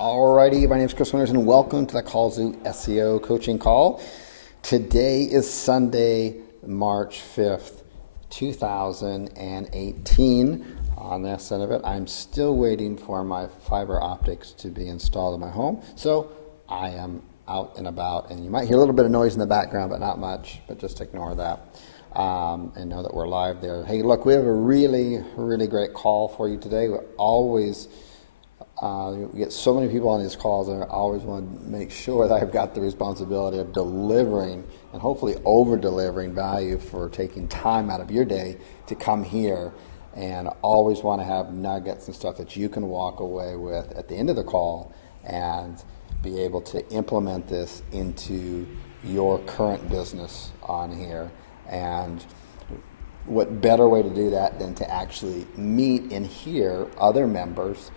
Alrighty, my name is Chris Winters and welcome to the kallzu SEO coaching call. Today is Sunday, March 5th, 2018. On this end of it, I'm still waiting for my fiber optics to be installed in my home. So I am out and about, and you might hear a little bit of noise in the background, but not much, but just ignore that. And know that we're live there. Hey, look, we have a really great call for you today. We always we get so many people on these calls, and I always want to make sure that I've got the responsibility of delivering and hopefully over-delivering value for taking time out of your day to come here, and always want to have nuggets and stuff that you can walk away with at the end of the call and be able to implement this into your current business on here. And what better way to do that than to actually meet and hear other members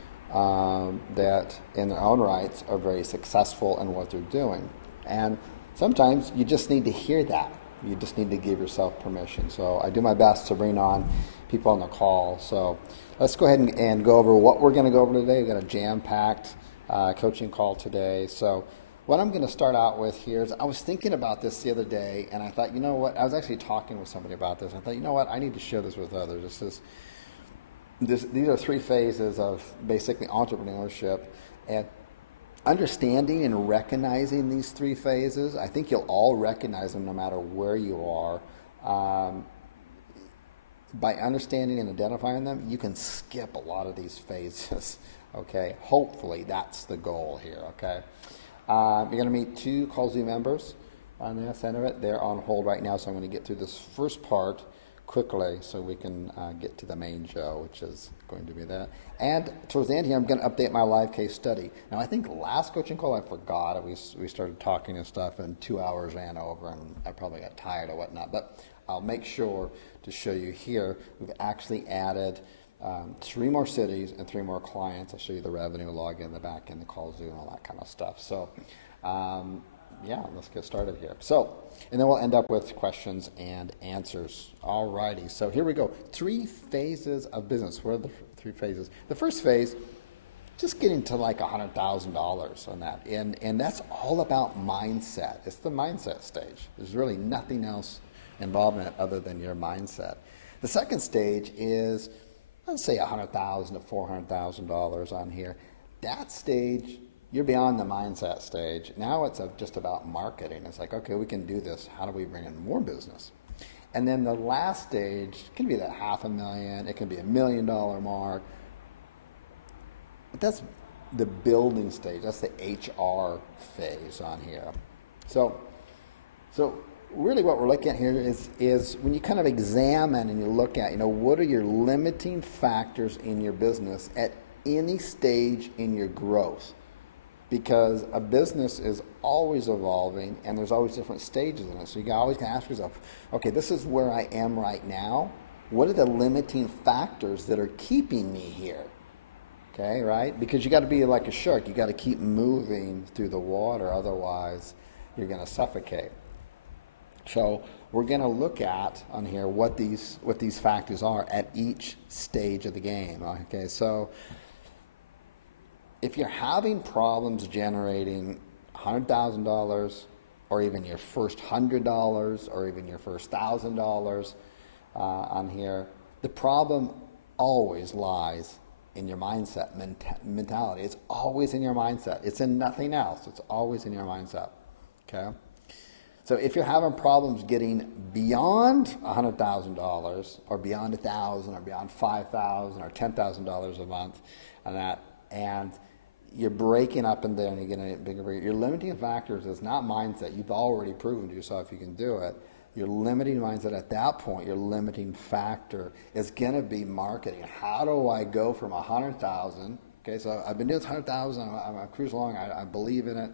that in their own rights are very successful in what they're doing. And sometimes you just need to hear that. You just need to give yourself permission. So I do my best to bring on people on the call. So let's go ahead and go over what we're going to go over today. We've got a jam-packed coaching call today. So what I'm going to start out with here is I was thinking about this the other day, and I thought, you know what, I was actually talking with somebody about this. I thought, you know what, I need to share this with others. These are three phases of basically entrepreneurship, and understanding and recognizing these three phases. I think you'll all recognize them no matter where you are. By understanding and identifying them, you can skip a lot of these phases. Okay, hopefully that's the goal here. Okay, you're going to meet two kallzu members on the end of it. They're on hold right now, so I'm going to get through this first part quickly so we can get to the main show, which is going to be that. And towards the end here, I'm going to update my live case study. Now, I think last coaching call I forgot it. We started talking and stuff, and 2 hours ran over, and I probably got tired or whatnot. But I'll make sure to show you here. We've actually added 3 more cities and 3 more clients. I'll show you the revenue log in the back end, the kallzu, and all that kind of stuff. So, yeah, let's get started here. So, and then we'll end up with questions and answers. Alrighty, so here we go. 3 phases of business. What are the 3 phases? The first phase, just getting to like $100,000 on that. And that's all about mindset. It's the mindset stage. There's really nothing else involved in it other than your mindset. The second stage is, let's say $100,000 to $400,000 on here. That stage, you're beyond the mindset stage. Now it's just about marketing. It's like, okay, we can do this. How do we bring in more business? And then the last stage can be that $500,000. It can be $1 million mark. But that's the building stage. That's the HR phase on here. So really what we're looking at here is when you kind of examine and you look at, what are your limiting factors in your business at any stage in your growth? Because a business is always evolving, and there's always different stages in it. So you always can ask yourself, okay, this is where I am right now. What are the limiting factors that are keeping me here? Okay, right? Because you got to be like a shark. You got to keep moving through the water, otherwise you're going to suffocate. So we're going to look at on here what these factors are at each stage of the game. Okay, so if you're having problems generating $100,000, or even your first $100, or even your first $1,000 on here, the problem always lies in your mindset mentality. It's always in your mindset. It's in nothing else. It's always in your mindset. Okay. So if you're having problems getting beyond $100,000, or beyond $1,000, or beyond $5,000, or $10,000 a month, and you're breaking up in there and you're getting it bigger. Your limiting factors is not mindset. You've already proven to yourself you can do it. Your limiting mindset at that point, your limiting factor is going to be marketing. How do I go from 100,000? Okay, so I've been doing 100,000. I'm cruising along. I believe in it.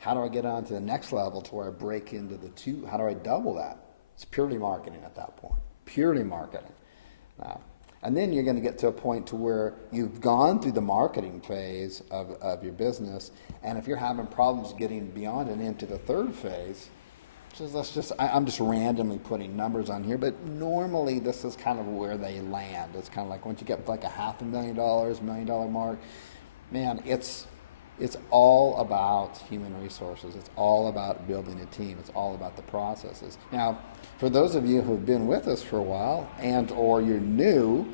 How do I get on to the next level to where I break into the 2? How do I double that? It's purely marketing at that point. Purely marketing. Now, and then you're going to get to a point to where you've gone through the marketing phase of your business, and if you're having problems getting beyond and into the third phase, I'm just randomly putting numbers on here, but normally this is kind of where they land. It's kind of like once you get like $500,000, $1 million mark, man, it's It's all about human resources. It's all about building a team. It's all about the processes. Now, for those of you who've been with us for a while, and or you're new,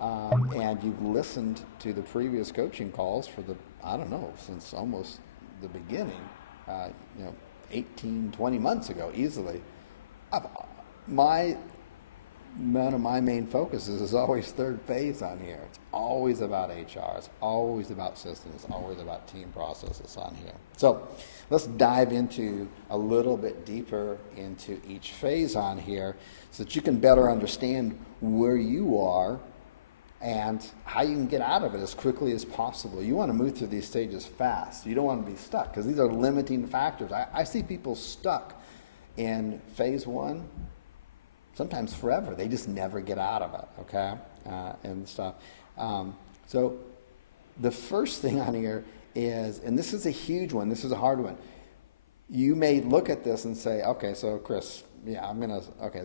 and you've listened to the previous coaching calls for I don't know, since almost the beginning, 18, 20 months ago, easily. One of my main focuses is always third phase on here. It's always about HR. It's always about systems. It's always about team processes on here. So let's dive into a little bit deeper into each phase on here so that you can better understand where you are and how you can get out of it as quickly as possible. You want to move through these stages fast. You don't want to be stuck because these are limiting factors. I see people stuck in phase one, sometimes forever. They just never get out of it, okay, and stuff. So the first thing on here is, and this is a huge one, this is a hard one. You may look at this and say, okay, so Chris,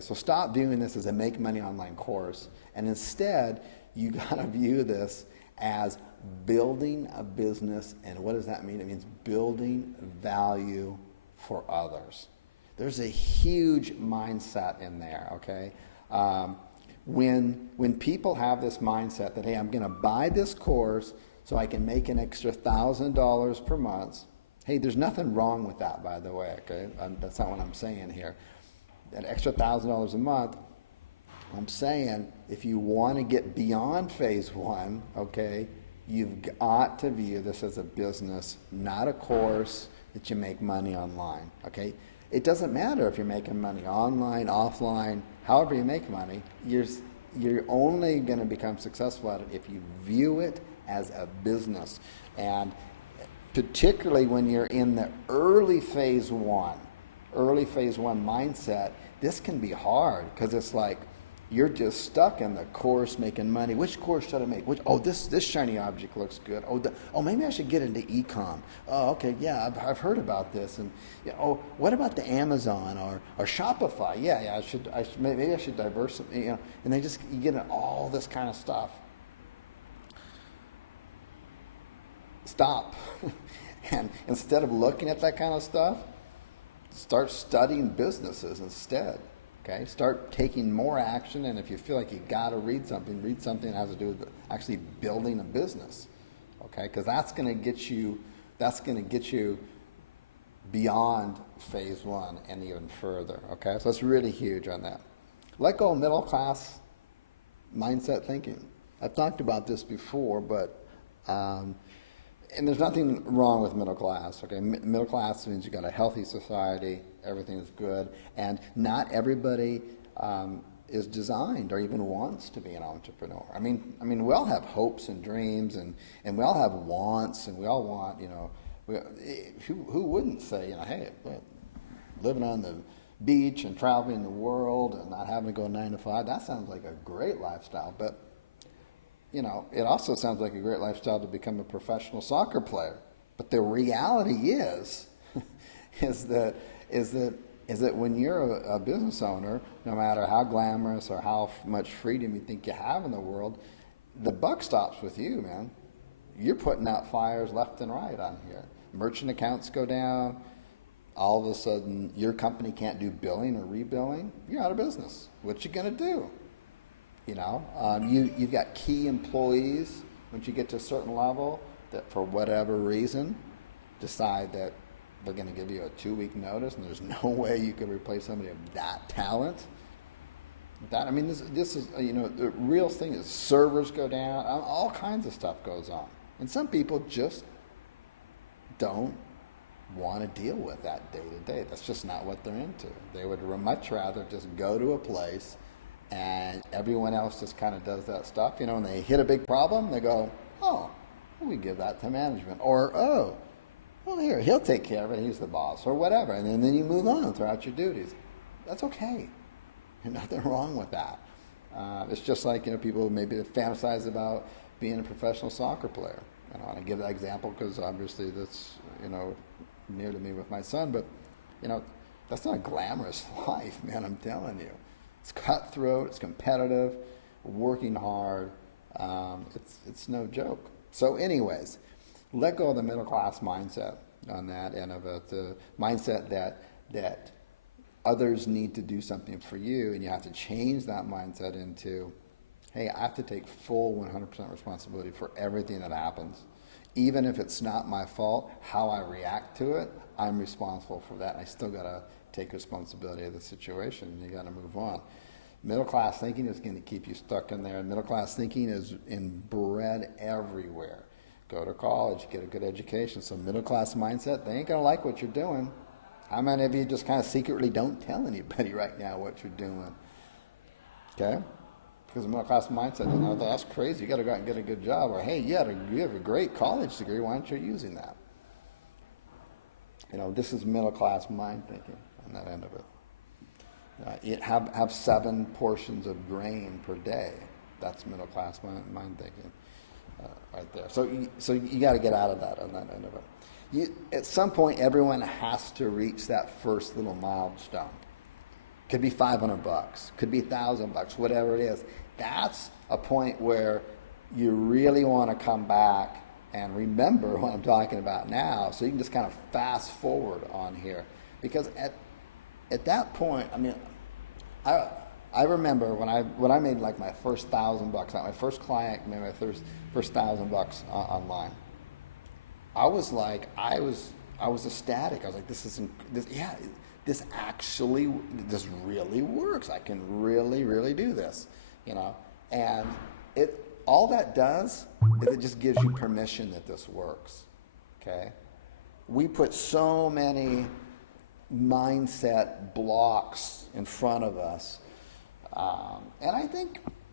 so stop viewing this as a make money online course, and instead, you got to view this as building a business. And what does that mean? It means building value for others. There's a huge mindset in there, okay? When people have this mindset that, hey, I'm going to buy this course so I can make an extra $1,000 per month. Hey, there's nothing wrong with that, by the way, okay? That's not what I'm saying here. That extra $1,000 a month, I'm saying if you want to get beyond phase one, okay, you've got to view this as a business, not a course that you make money online, okay? It doesn't matter if you're making money online, offline, however you make money, you're only going to become successful at it if you view it as a business. And particularly when you're in the early phase one mindset, this can be hard because it's like, you're just stuck in the course making money. Which course should I make? This shiny object looks good. Maybe I should get into Ecom. Oh, okay, yeah, I've heard about this. And what about the Amazon or Shopify? Yeah, maybe I should diversify. And you get into all this kind of stuff. Stop, and instead of looking at that kind of stuff, start studying businesses instead. Okay, start taking more action, and if you feel like you got to read something that has to do with actually building a business. Okay, because that's going to get you beyond phase one and even further. Okay, so it's really huge on that. Let go of middle class mindset thinking. I've talked about this before, but and there's nothing wrong with middle class. Okay, middle class means you got a healthy society. Everything is good, and not everybody is designed or even wants to be an entrepreneur. I mean, we all have hopes and dreams, and we all have wants, and we all want, who wouldn't say, hey, living on the beach and traveling the world and not having to go 9 to 5, that sounds like a great lifestyle, but, it also sounds like a great lifestyle to become a professional soccer player. But the reality is that when you're a business owner, no matter how glamorous or how much freedom you think you have in the world, the buck stops with you, man. You're putting out fires left and right on here. Merchant accounts go down. All of a sudden, your company can't do billing or rebilling. You're out of business. What you gonna do? You've got key employees once you get to a certain level that for whatever reason decide that they're going to give you a 2-week notice, and there's no way you could replace somebody of that talent. This is the real thing is servers go down, all kinds of stuff goes on, and some people just don't want to deal with that day to day. That's just not what they're into. They would much rather just go to a place, and everyone else just kind of does that stuff. When they hit a big problem, they go, "Oh, we give that to management," or "Oh, well, he'll take care of it. He's the boss," or whatever. And then you move on throughout your duties. That's okay. There's nothing wrong with that. It's just like, people maybe fantasize about being a professional soccer player. I give that example because obviously that's, near to me with my son. But, that's not a glamorous life, man, I'm telling you. It's cutthroat. It's competitive. Working hard. It's no joke. So anyways, let go of the middle class mindset on that end of it. The mindset that others need to do something for you, and you have to change that mindset into, hey, I have to take full 100% responsibility for everything that happens. Even if it's not my fault, how I react to it, I'm responsible for that. I still got to take responsibility of the situation. You got to move on. Middle class thinking is going to keep you stuck in there. Middle class thinking is inbred everywhere. Go to college, get a good education. So middle class mindset, they ain't going to like what you're doing. How many of you just kind of secretly don't tell anybody right now what you're doing? Okay? Because the middle class mindset, that's crazy. You got to go out and get a good job. Or, hey, you have a great college degree. Why aren't you using that? This is middle class mind thinking on that end of it. Have 7 portions of grain per day. That's middle class mind thinking. Right there. So you got to get out of that on that end of it. At some point, everyone has to reach that first little milestone. Could be $500, could be $1,000, whatever it is. That's a point where you really want to come back and remember what I'm talking about now, so you can just kind of fast forward on here. Because at that point, I remember when I made like my first $1,000, not my first client, made my first $1,000 online. I was ecstatic. I was like, this really works. I can really do this, And all that does is it just gives you permission that this works. Okay, we put so many mindset blocks in front of us. And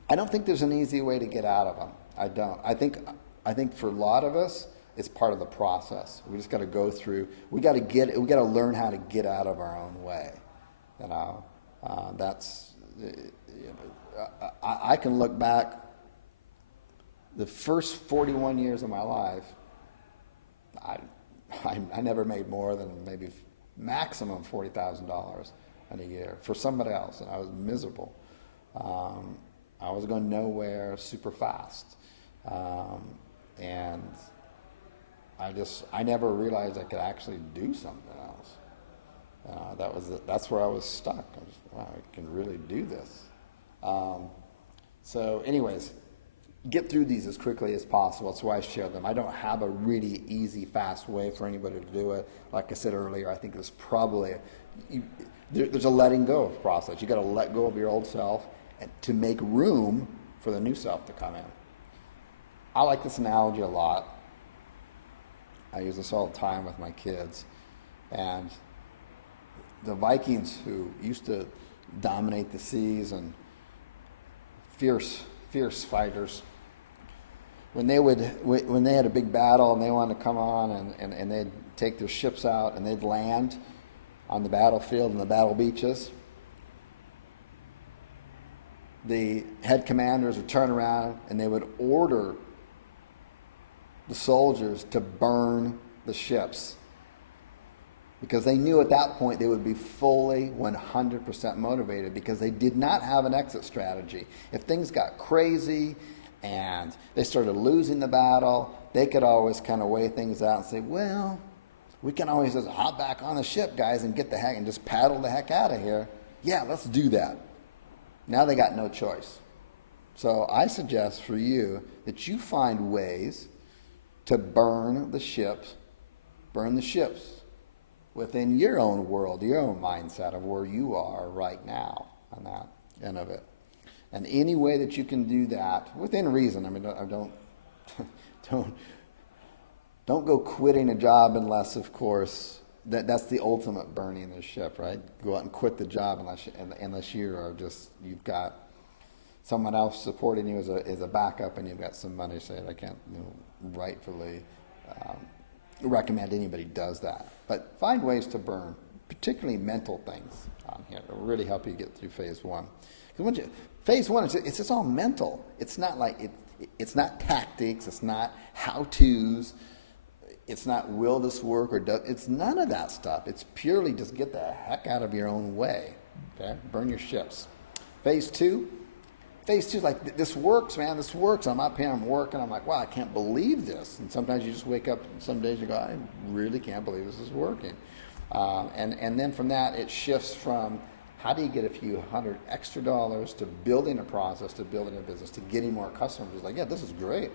I don't think there's an easy way to get out of them. I don't. I think for a lot of us, it's part of the process. We just got to go through. We got to learn how to get out of our own way. I can look back. The first 41 years of my life, I never made more than maybe maximum $40,000 in a year for somebody else, and I was miserable. I was going nowhere super fast, and I never realized I could actually do something else. That's where I was stuck. I was, wow, I can really do this. So anyways, get through these as quickly as possible. That's why I share them. I don't have a really easy, fast way for anybody to do it. Like I said earlier, I think there's probably there's a letting go of process. You got to let go of your old self and to make room for the new self to come in. I like this analogy a lot. I use this all the time with my kids. And the Vikings, who used to dominate the seas and fierce fighters, when they had a big battle and they wanted to come on and they'd take their ships out and they'd land on the battlefield and the battle beaches, the head commanders would turn around and they would order the soldiers to burn the ships, because they knew at that point they would be fully 100% motivated, because they did not have an exit strategy. If things got crazy and they started losing the battle, they could always kind of weigh things out and say, well, we can always just hop back on the ship, guys, and get the heck and just paddle the heck out of here. Yeah, let's do that. Now they got no choice. So I suggest for you that you find ways to burn the ships within your own world, your own mindset of where you are right now on that end of it. And any way that you can do that within reason. I mean, don't go quitting a job unless, of course, that's the ultimate burning the ship, right? Go out and quit the job unless you've got someone else supporting you as a backup, and you've got some money saved. I can't rightfully recommend anybody does that. But find ways to burn, particularly mental things on here. It'll really help you get through phase one. Because phase one, it's just all mental. It's not like it's not tactics. It's not how-tos. It's not will this work or does. It's none of that stuff. It's purely just get the heck out of your own way. Okay, burn your ships. Phase two phase two is like, this works, man, this works. I'm up here, I'm working. I'm like, wow, I can't believe this. And sometimes you just wake up, some days you go, I really can't believe this is working. And then from that, it shifts from how do you get a few $100 extra to building a process, to building a business, to getting more customers. It's like, yeah, this is great.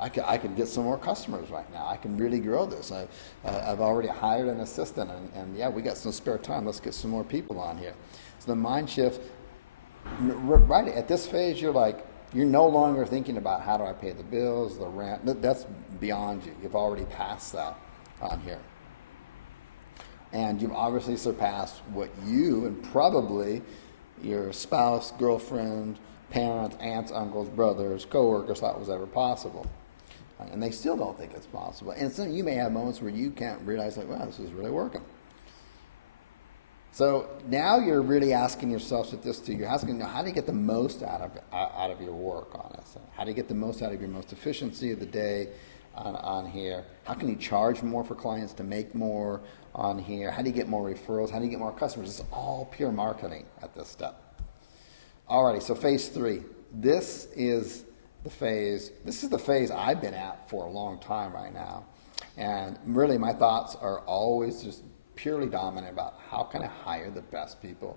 I can get some more customers right now. I can really grow this. I've already hired an assistant, and yeah, we got some spare time. Let's get some more people on here. So the mind shift, right at this phase, you're no longer thinking about how do I pay the bills, the rent. That's beyond you. You've already passed that on here. And you've obviously surpassed what you and probably your spouse, girlfriend, parents, aunts, uncles, brothers, coworkers thought was ever possible. And they still don't think it's possible. And so you may have moments where you can't realize, like, wow, this is really working. So now you're really asking yourself at this too. You're asking, how do you get the most out of your work on this? How do you get the most out of your most efficiency of the day on here? How can you charge more for clients to make more on here? How do you get more referrals? How do you get more customers? It's all pure marketing at this step. Alrighty, so phase three. This is the phase I've been at for a long time right now. And really my thoughts are always just purely dominant about how can I hire the best people.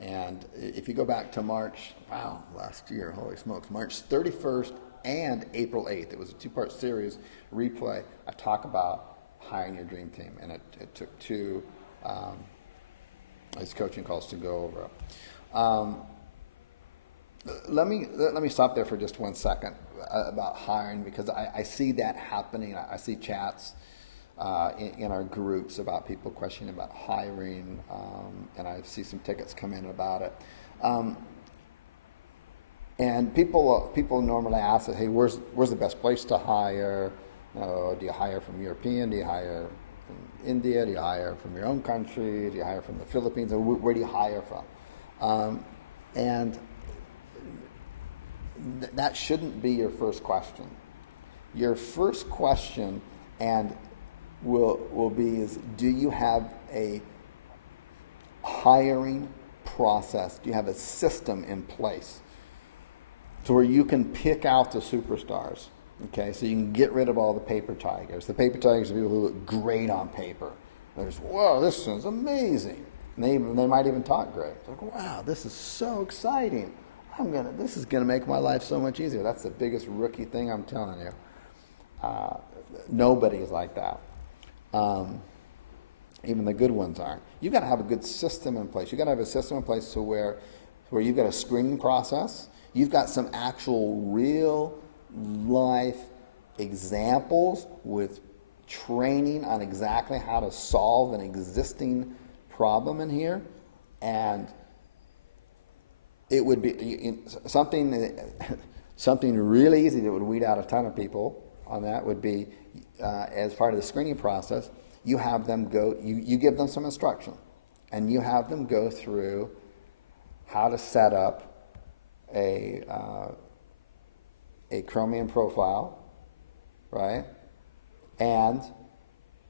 And if you go back to last year, holy smokes, March 31st and April 8th, it was a two-part series replay. I talk about hiring your dream team, and it took two these coaching calls to go over. Let me stop there for just 1 second about hiring, because I see that happening. I see chats in our groups about people questioning about hiring, and I see some tickets come in about it. And people normally ask, hey, where's the best place to hire? Do you hire from European? Do you hire from India? Do you hire from your own country? Do you hire from the Philippines? Or where do you hire from? And that shouldn't be your first question. Your first question will be is, do you have a hiring process? Do you have a system in place to where you can pick out the superstars? Okay, so you can get rid of all the paper tigers. The paper tigers are people who look great on paper. There's, whoa, this is amazing. And they might even talk great. It's like, wow, this is so exciting. This is gonna make my life so much easier. That's the biggest rookie thing I'm telling you. Nobody is like that. Even the good ones aren't. You've got to have a good system in place. You've got to have a system in place to where you've got a screening process. You've got some actual real life examples with training on exactly how to solve an existing problem in here. And it would be something really easy that would weed out a ton of people on that would be, as part of the screening process, you have them you give them some instruction, and you have them go through how to set up a Chromium profile, right? And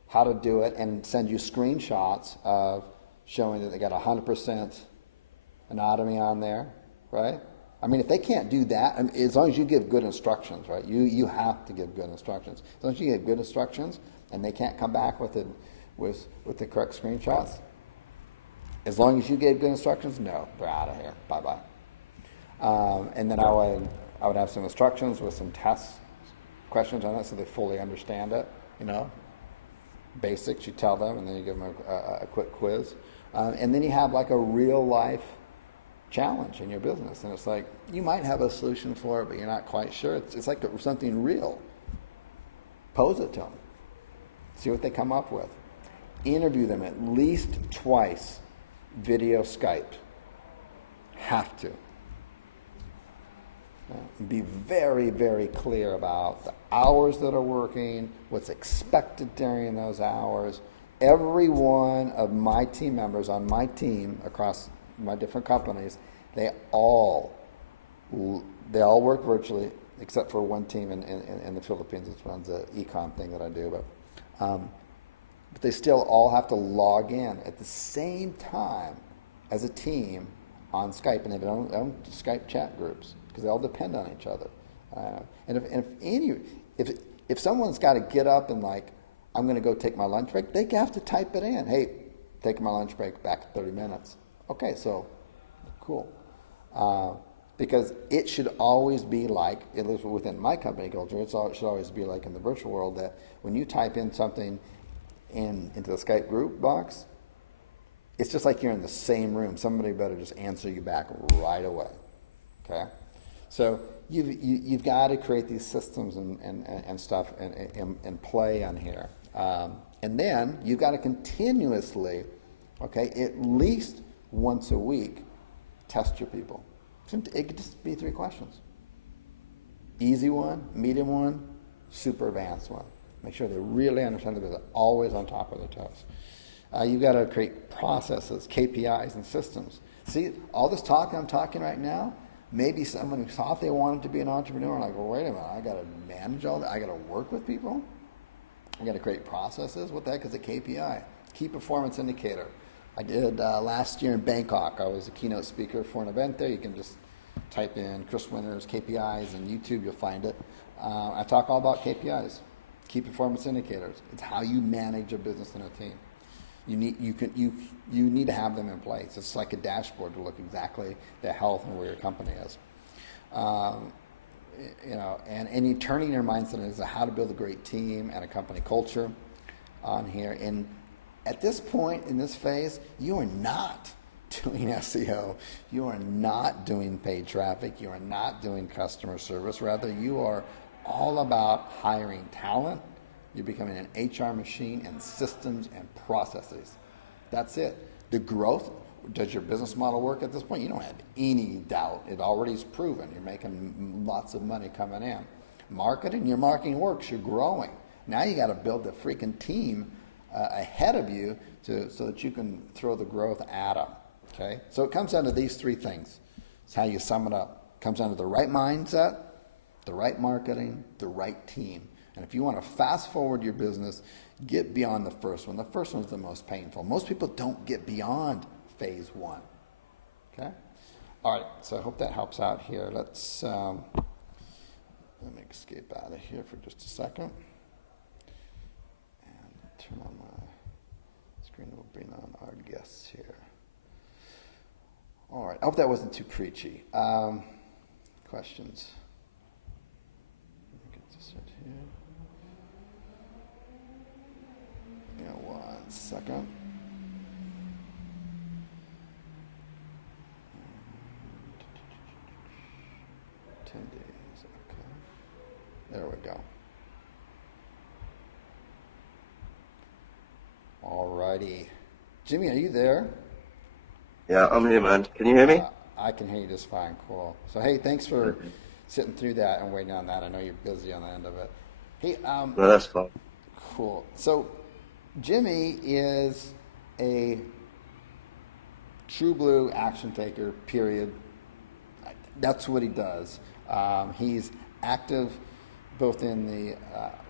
how to do it, and send you screenshots of showing that they got 100% anatomy on there, right? I mean, if they can't do that, I mean, as long as you give good instructions, right? You have to give good instructions. As long as you give good instructions, and they can't come back with the correct screenshots, as long as you gave good instructions, no, they're out of here. Bye-bye. And then I would have some instructions with some test questions on it so they fully understand it, Basics, you tell them, and then you give them a quick quiz. And then you have like a real life challenge in your business, and it's like you might have a solution for it, but you're not quite sure. It's like something real. Pose it to them, see what they come up with. Interview them at least twice, video Skype. Have to. Be very, very clear about the hours that are working, what's expected during those hours. Every one of my team members on my team across my different companies, they all work virtually, except for one team in the Philippines, which runs the Ecom thing that I do. But they still all have to log in at the same time as a team on Skype, and they have their own Skype chat groups. because they all depend on each other. If someone's got to get up and like, I'm going to go take my lunch break, they have to type it in. Hey, taking my lunch break, back in 30 minutes. Okay, so cool. Because it should always be like, at least within my company culture, it should always be like in the virtual world that when you type in something into the Skype group box, it's just like you're in the same room. Somebody better just answer you back right away. Okay? So you've got to create these systems and stuff and play on here. And then you've got to continuously, okay, at least once a week, test your people. It could just be 3 questions. Easy one, medium one, super advanced one. Make sure they really understand that they're always on top of their toes. You've got to create processes, KPIs, and systems. See, all this talk I'm talking right now, maybe someone who thought they wanted to be an entrepreneur, like, well, wait a minute, I got to manage all that. I got to work with people. I got to create processes. What the heck is a KPI? Key performance indicator. I did last year in Bangkok. I was a keynote speaker for an event there. You can just type in Chris Winter's KPIs on YouTube. You'll find it. I talk all about KPIs, key performance indicators. It's how you manage a business and a team. You need to have them in place. It's like a dashboard to look exactly the health and where your company is. And you're turning your mindset into how to build a great team and a company culture on here. And at this point in this phase, you are not doing SEO. You are not doing paid traffic. You are not doing customer service. Rather, you are all about hiring talent. You're becoming an HR machine and systems and processes. That's it. The growth, does your business model work at this point? You don't have any doubt. It already is proven. You're making lots of money coming in. Marketing, your marketing works. You're growing. Now you got to build the freaking team ahead of you so that you can throw the growth at them. Okay? So it comes down to these 3 things. It's how you sum it up. It comes down to the right mindset, the right marketing, the right team. And if you want to fast forward your business, get beyond the first one. The first one's the most painful. Most people don't get beyond phase 1. Okay? All right, so I hope that helps out here. Let's let me escape out of here for just a second. And turn on my screen. We'll bring on our guests here. All right, I hope that wasn't too preachy. Questions? Get this right here. Yeah, 1 second. There we go. All righty. Jimmy, are you there? Yeah, I'm here, man. Can you hear me? I can hear you just fine. Cool. So, hey, thanks for sitting through that and waiting on that. I know you're busy on the end of it. Hey, no, that's fine. Cool. So, Jimmy is a true blue action taker, period. That's what he does. He's active both in the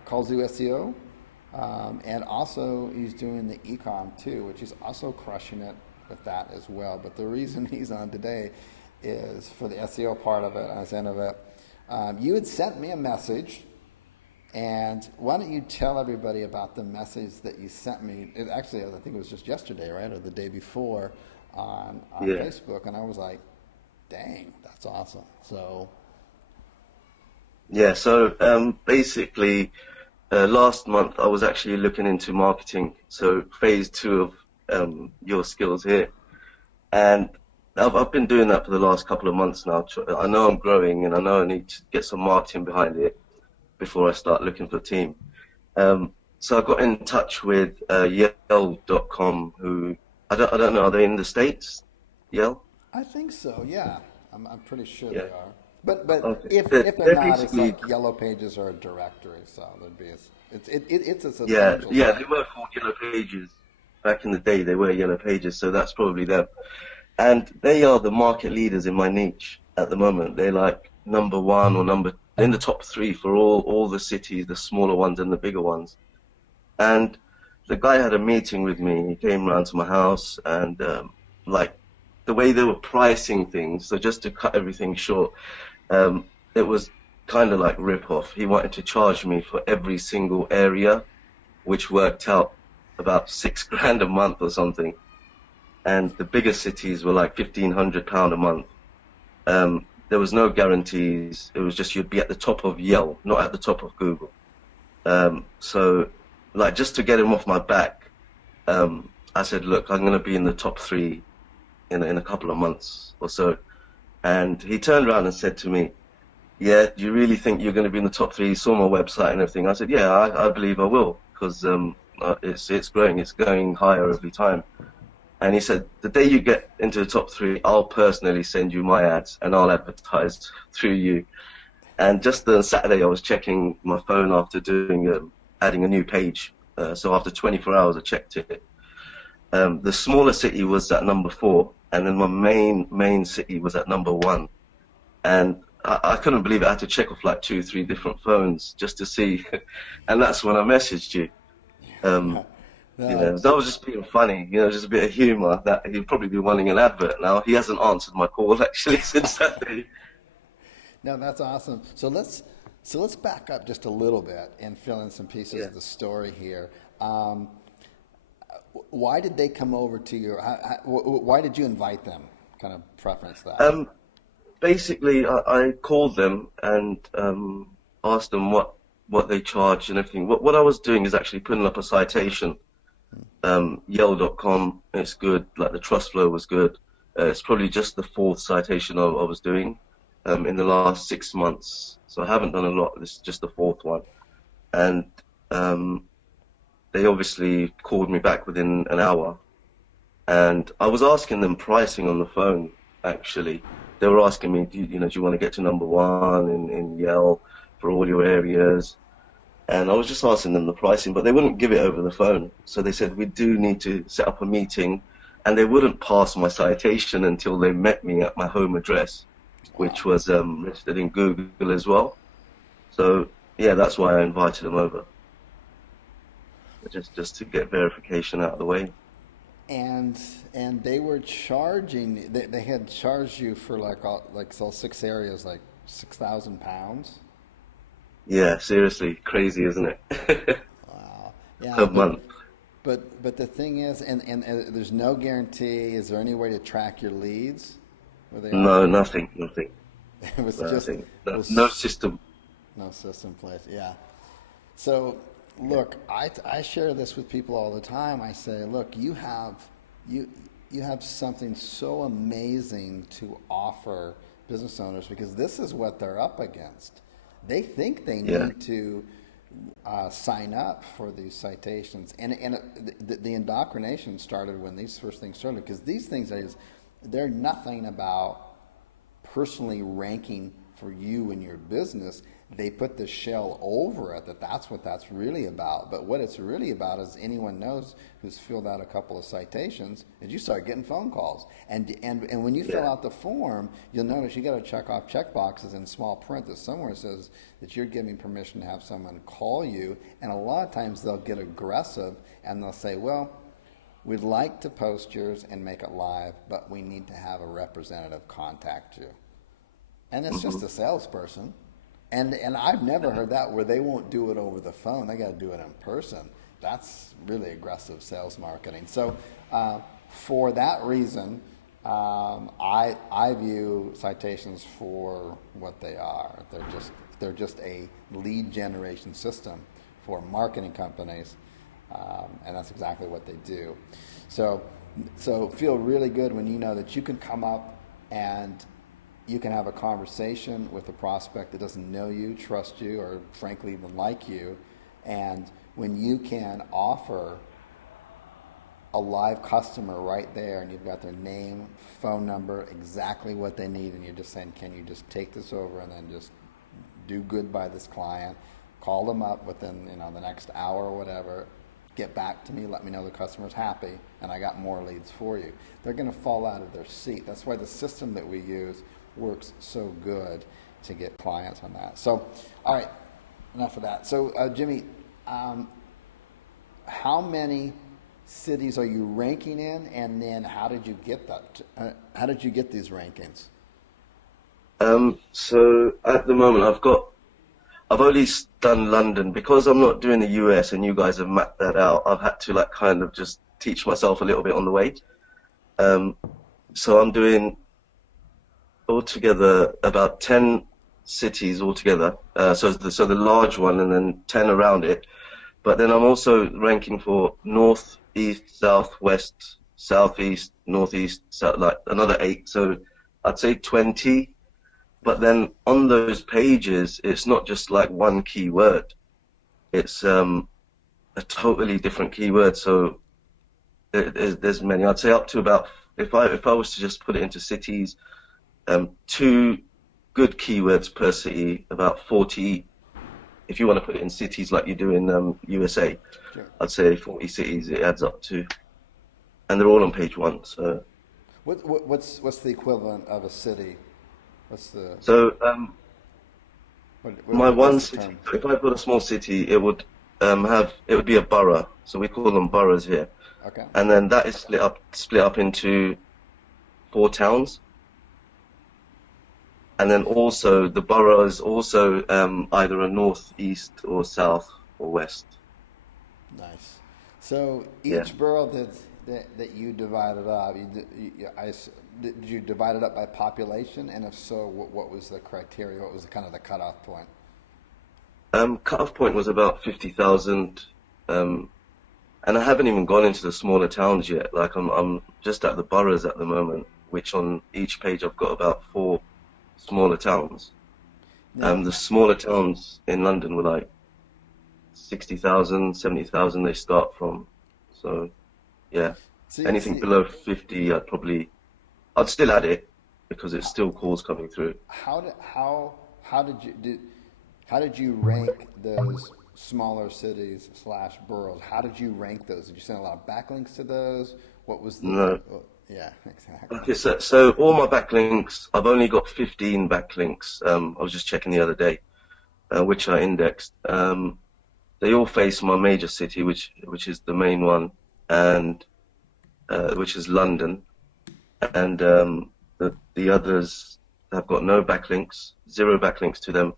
kallzu SEO, and also he's doing the Ecom too, which he's also crushing it with that as well. But the reason he's on today is for the SEO part of it, on the end of it. You had sent me a message, and why don't you tell everybody about the message that you sent me? It actually, I think it was just yesterday, right, or the day before on Facebook, and I was like, dang, that's awesome. So... Yeah, so basically, last month I was actually looking into marketing, so phase 2 of your skills here. And I've been doing that for the last couple of months now. I know I'm growing, and I know I need to get some marketing behind it before I start looking for a team. So I got in touch with Yell.com, who, I don't know, are they in the States, Yell? I think so, yeah. I'm pretty sure they are. But okay. if they're not, it's like Yellow Pages or a directory, so there'd be it's a substantial yeah, site. they were called Yellow Pages back in the day. They were Yellow Pages, so that's probably them. And they are the market leaders in my niche at the moment. They're like number 1 or in the top 3 for all the cities, the smaller ones and the bigger ones. And the guy had a meeting with me. He came around to my house, and like the way they were pricing things. So just to cut everything short. It was kind of like rip-off. He wanted to charge me for every single area, which worked out about 6 grand a month or something. And the bigger cities were like £1,500 a month. There was no guarantees. It was just you'd be at the top of Yelp, not at the top of Google. So, like, just to get him off my back, I said, look, I'm going to be in the top three in a couple of months or so. And he turned around and said to me, yeah, do you really think you're going to be in the top three? He saw my website and everything. I said, yeah, I believe I will, because it's growing, it's going higher every time. And he said, the day you get into the top three, I'll personally send you my ads and I'll advertise through you. And just the Saturday, I was checking my phone after doing adding a new page. So after 24 hours, I checked it. The smaller city was at number 4, and then my main city was at number 1. And I couldn't believe it. I had to check off like 2, 3 different phones just to see. And that's when I messaged you. That was just being funny, just a bit of humor. That he'd probably be wanting an advert now. He hasn't answered my call actually since that day. No, that's awesome. So let's back up just a little bit and fill in some pieces of the story here. Why did they come over to you? Why did you invite them? Kind of preference that. Basically, I called them and asked them what they charge and everything. What I was doing is actually putting up a citation. Yale.com, it's good. Like the trust flow was good. It's probably just the 4th citation I was doing in the last 6 months. So I haven't done a lot. This is just the 4th one. And they obviously called me back within an hour. And I was asking them pricing on the phone, actually. They were asking me, do you want to get to number 1 in Yale for all your areas? And I was just asking them the pricing, but they wouldn't give it over the phone. So they said, we do need to set up a meeting. And they wouldn't pass my citation until they met me at my home address, which was listed in Google as well. So, yeah, that's why I invited them over. Just to get verification out of the way. And they were charging. They had charged you for like all 6 areas, like £6,000. Yeah, seriously, crazy, isn't it? Wow. Yeah. Per month. But the thing is, and there's no guarantee. Is there any way to track your leads? No, nothing. It was nothing. just No system. No system place. Yeah. So. Look, I share this with people all the time. I say, look, you have something so amazing to offer business owners, because this is what they're up against. They think they need to sign up for these citations, and the indoctrination started when these first things started, because these things they're nothing about personally ranking for you and your business. They put the shell over it that's what that's really about. But what it's really about, is anyone knows who's filled out a couple of citations, is you start getting phone calls. And when you fill out the form, you'll notice you got to check off check boxes in small print that somewhere says that you're giving permission to have someone call you. And a lot of times they'll get aggressive and they'll say, well, we'd like to post yours and make it live, but we need to have a representative contact you. And it's just a salesperson. And I've never heard that where they won't do it over the phone. They got to do it in person. That's really aggressive sales marketing. So for that reason, I view citations for what they are. They're just a lead generation system for marketing companies, and that's exactly what they do. So feel really good when you know that you can come up and you can have a conversation with a prospect that doesn't know you, trust you, or frankly even like you. And when you can offer a live customer right there, and you've got their name, phone number, exactly what they need, and you're just saying, can you just take this over and then just do good by this client, call them up within the next hour or whatever, get back to me, let me know the customer's happy, and I got more leads for you. They're going to fall out of their seat. That's why the system that we use works so good to get clients on that. So, all right, enough of that. So, Jimmy, how many cities are you ranking in, and then how did you get that? How did you get these rankings? So at the moment, I've only done London because I'm not doing the US and you guys have mapped that out. I've had to like kind of just teach myself a little bit on the way. Um, so I'm doing altogether about 10 cities altogether. So the large one and then 10 around it. But then I'm also ranking for north, east, south, west, southeast, northeast, south, like another 8. So I'd say 20. But then on those pages, it's not just like one keyword. It's a totally different keyword. So there's many. I'd say up to about, if I was to just put it into cities, 2 good keywords per city, about 40. If you want to put it in cities like you do in USA, Sure. I'd say 40 cities it adds up to, and they're all on page 1. So, What's the equivalent of a city? What's the so my one what's the city, term? if I put a small city, it would be a borough. So we call them boroughs here, Okay. and then that is split up into 4 towns. And then also the borough is also either a north, east, or south, or west. Nice. So Yeah. each borough that you divided up, did you divide it up by population? And if so, what was the criteria? What was kind of the cutoff point? Cutoff point was about 50,000, and I haven't even gone into the smaller towns yet. Like I'm just at the boroughs at the moment, which on each page I've got about 4 smaller towns. Now, The smaller towns in London were like 60,000, 70,000 they start from. So yeah, anything see, below 50, I'd still add it because it's still calls coming through. how did you rank those smaller cities slash boroughs? How did you rank those? Did you send a lot of backlinks to those? What was No. yeah, exactly. Okay, so all my backlinks, I've only got 15 backlinks. I was just checking the other day, which I indexed. They all face my major city, which is the main one, and which is London, and the others have got no backlinks, 0 backlinks to them.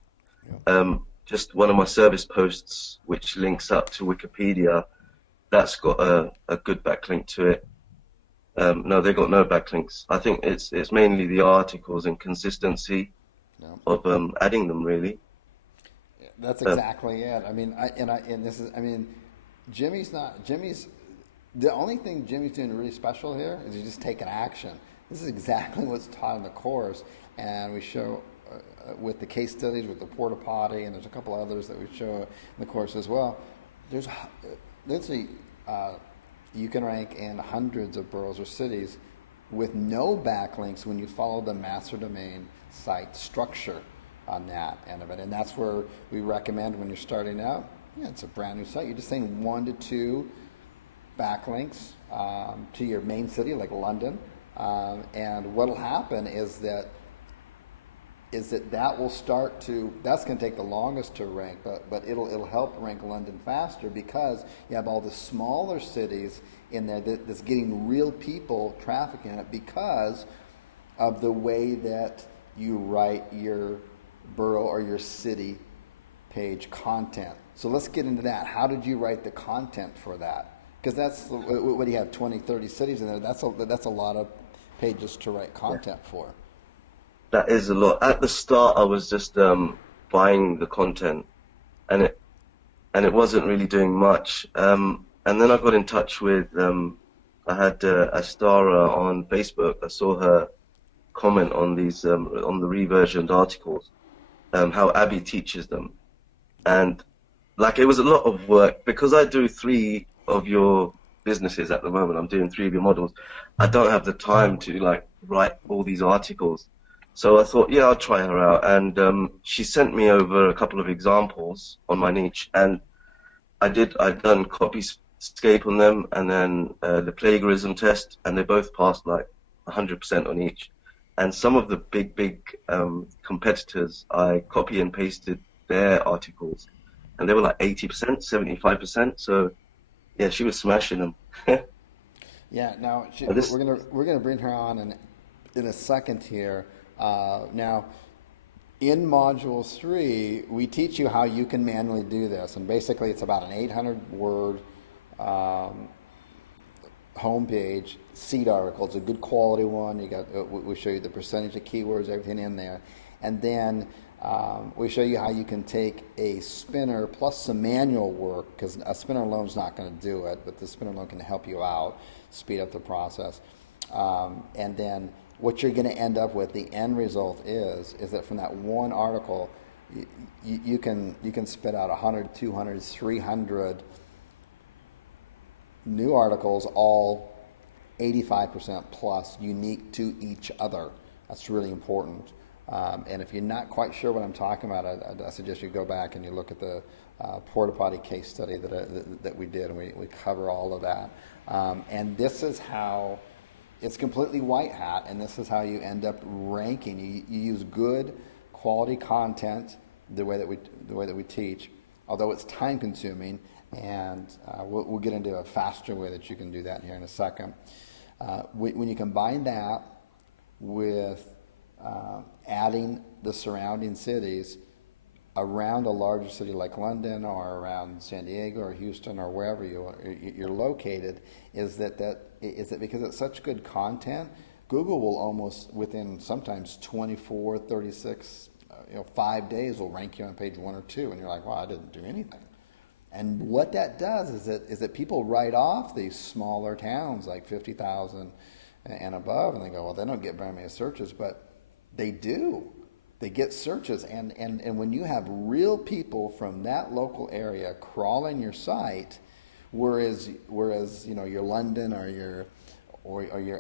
Just one of my service posts, which links up to Wikipedia, that's got a good backlink to it. No, they got no backlinks. I think it's mainly the articles and consistency No. of adding them really. That's Uh, exactly it. Jimmy's the only thing Jimmy's doing really special here is he's just taking action. This is exactly what's taught in the course, and we show with the case studies, with the porta potty, and there's a couple others that we show in the course as well. There's literally you can rank in hundreds of boroughs or cities with no backlinks when you follow the master domain site structure on that end of it. And that's where we recommend when you're starting out, it's a brand new site. You're just saying 1 to 2 backlinks to your main city, like London. And what'll happen is that will start to, that's going to take the longest to rank, but it'll help rank London faster because you have all the smaller cities in there that's getting real people traffic in it because of the way that you write your borough or your city page content. So let's get into that. How did you write the content for that? Because that's, what do you have, 20, 30 cities in there? That's a lot of pages to write content for. that is a lot. At the start, I was just buying the content, and it wasn't really doing much. And then I got in touch with I had Assaria on Facebook. I saw her comment on these on the reversioned articles, how Abby teaches them, and like it was a lot of work because I do 3 of your businesses at the moment. I'm doing 3 of your models. I don't have the time to like write all these articles. So I thought, yeah, I'll try her out. And she sent me over a couple of examples on my niche, and I'd done copyscape on them, and then the plagiarism test, and they both passed like 100% on each. And some of the big competitors, I copy and pasted their articles, and they were like 80%, 75%. So yeah, she was smashing them. Yeah. Now This, we're gonna bring her on in a second here. Now in Module 3, we teach you how you can manually do this. And basically, it's about an 800-word homepage seed article. It's a good quality one. We show you the percentage of keywords, everything in there. And then we show you how you can take a spinner plus some manual work, because a spinner alone is not going to do it, but the spinner alone can help you out, speed up the process. And then what you're going to end up with, the end result is that from that one article, you can spit out 100, 200, 300 new articles, all 85% plus unique to each other. That's really important. And if you're not quite sure what I'm talking about, I suggest you go back and you look at the porta potty case study that we did, and we cover all of that. And this is how it's completely white hat, and this is how you end up ranking. You use good quality content the way that we teach, although it's time consuming, and we'll get into a faster way that you can do that here in a second. When you combine that with adding the surrounding cities around a larger city like London, or around San Diego or Houston or wherever you're located, is that because it's such good content, Google will almost within sometimes 24, 36, 5 days will rank you on page 1 or 2, and you're like, wow, I didn't do anything. And what that does is that people write off these smaller towns like 50,000 and above, and they go, well, they don't get very many searches, but they do. They get searches, and when you have real people from that local area crawling your site, whereas your London or your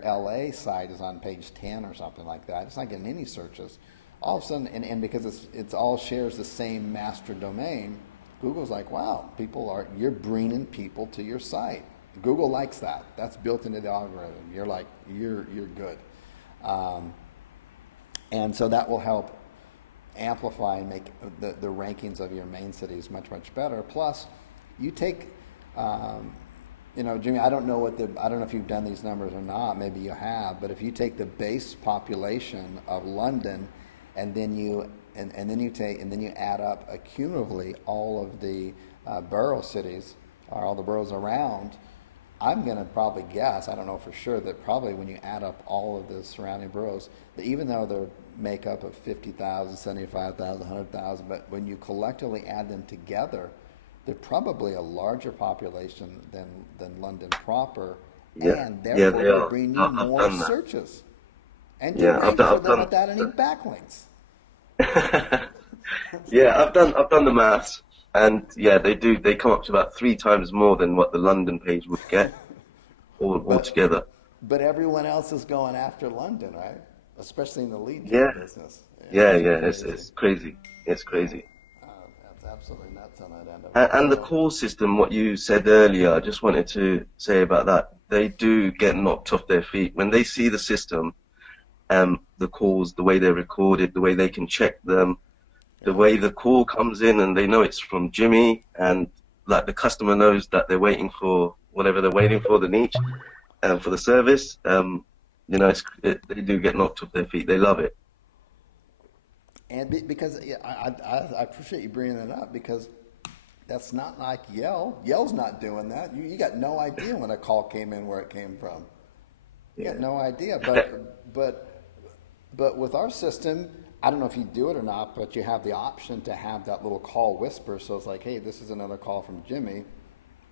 LA site is on page 10 or something like that, it's not getting any searches. All of a sudden, and because it's all shares the same master domain, Google's like, wow, you're bringing people to your site. Google likes that. That's built into the algorithm. You're like, you're good. And so that will help amplify and make the rankings of your main cities much, much better. Plus, you take, Jimmy, I don't know if you've done these numbers or not. Maybe you have, but if you take the base population of London, and then you add up cumulatively all of the borough cities, or all the boroughs around, I'm going to probably guess, I don't know for sure, that probably when you add up all of the surrounding boroughs, that even though they're make up of 50,000, 75,000, 100,000, but when you collectively add them together, they're probably a larger population than London proper, and therefore will bring you more searches. And you rank for them without any backlinks. I've done the maths, and they come up to about 3 times more than what the London page would get altogether. But everyone else is going after London, right? Especially in the lead business. It's crazy. It's crazy. That's absolutely nuts on that end of it. And the call system, what you said earlier, I just wanted to say about that. They do get knocked off their feet when they see the system, the calls, the way they're recorded, the way they can check them, the way the call comes in and they know it's from Jimmy, and like the customer knows that they're waiting for whatever they're waiting for, the niche, for the service. They do get knocked off their feet. They love it. And because I appreciate you bringing that up, because that's not like Yell. Yell's not doing that. You got no idea when a call came in where it came from. You got no idea. But with our system, I don't know if you do it or not, but you have the option to have that little call whisper. So it's like, hey, this is another call from Jimmy,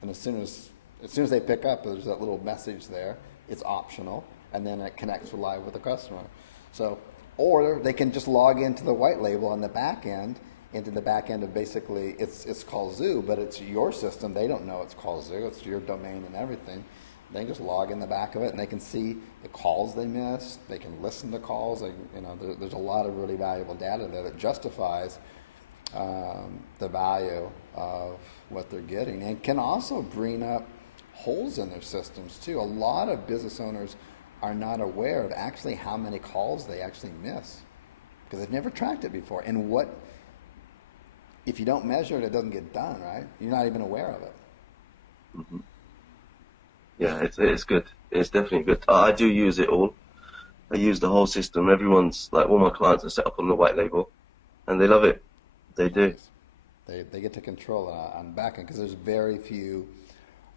and as soon as they pick up, there's that little message there. It's optional, and then it connects live with the customer. So, or they can just log into the white label on the back end, of basically it's kallzu, but it's your system. They don't know it's kallzu. It's your domain and everything. They can just log in the back of it, and they can see the calls they missed. They can listen to calls. There's a lot of really valuable data there that justifies the value of what they're getting, and can also bring up holes in their systems too. A lot of business owners are not aware of actually how many calls they actually miss, because they've never tracked it before. And if you don't measure it, it doesn't get done, right? You're not even aware of it. Mm-hmm. Yeah, it's good. It's definitely good. I do use it all. I use the whole system. Everyone's, like, all my clients are set up on the white label. and they love it. They do. Nice. They get to control it on back end because there's very few.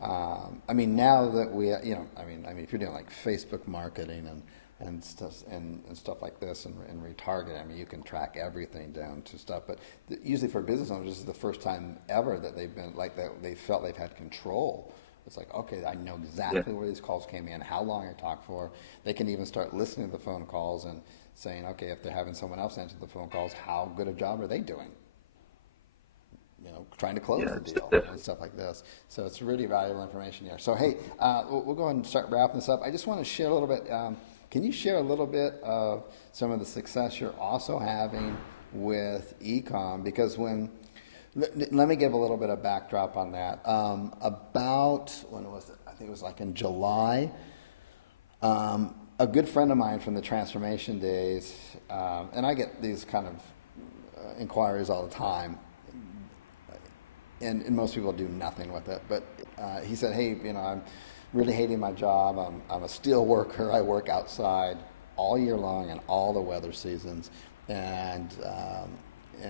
I mean, now that we, if you're doing like Facebook marketing and stuff like this and retargeting, I mean, you can track everything down to stuff. But usually for business owners, this is the first time ever that they've been like that. They felt they've had control. It's like, okay, I know exactly where these calls came in, how long I talked for. They can even start listening to the phone calls and saying, okay, if they're having someone else answer the phone calls, how good a job are they doing? Trying to close the deal and stuff like this. So it's really valuable information here. So, hey, we'll go ahead and start wrapping this up. I just want to share a little bit. Can you share a little bit of some of the success you're also having with Ecom? Because let me give a little bit of backdrop on that. About, when was it? I think it was like in July. A good friend of mine from the transformation days, and I get these kind of inquiries all the time, and most people do nothing with it. But he said, hey, I'm really hating my job. I'm a steel worker. I work outside all year long in all the weather seasons. And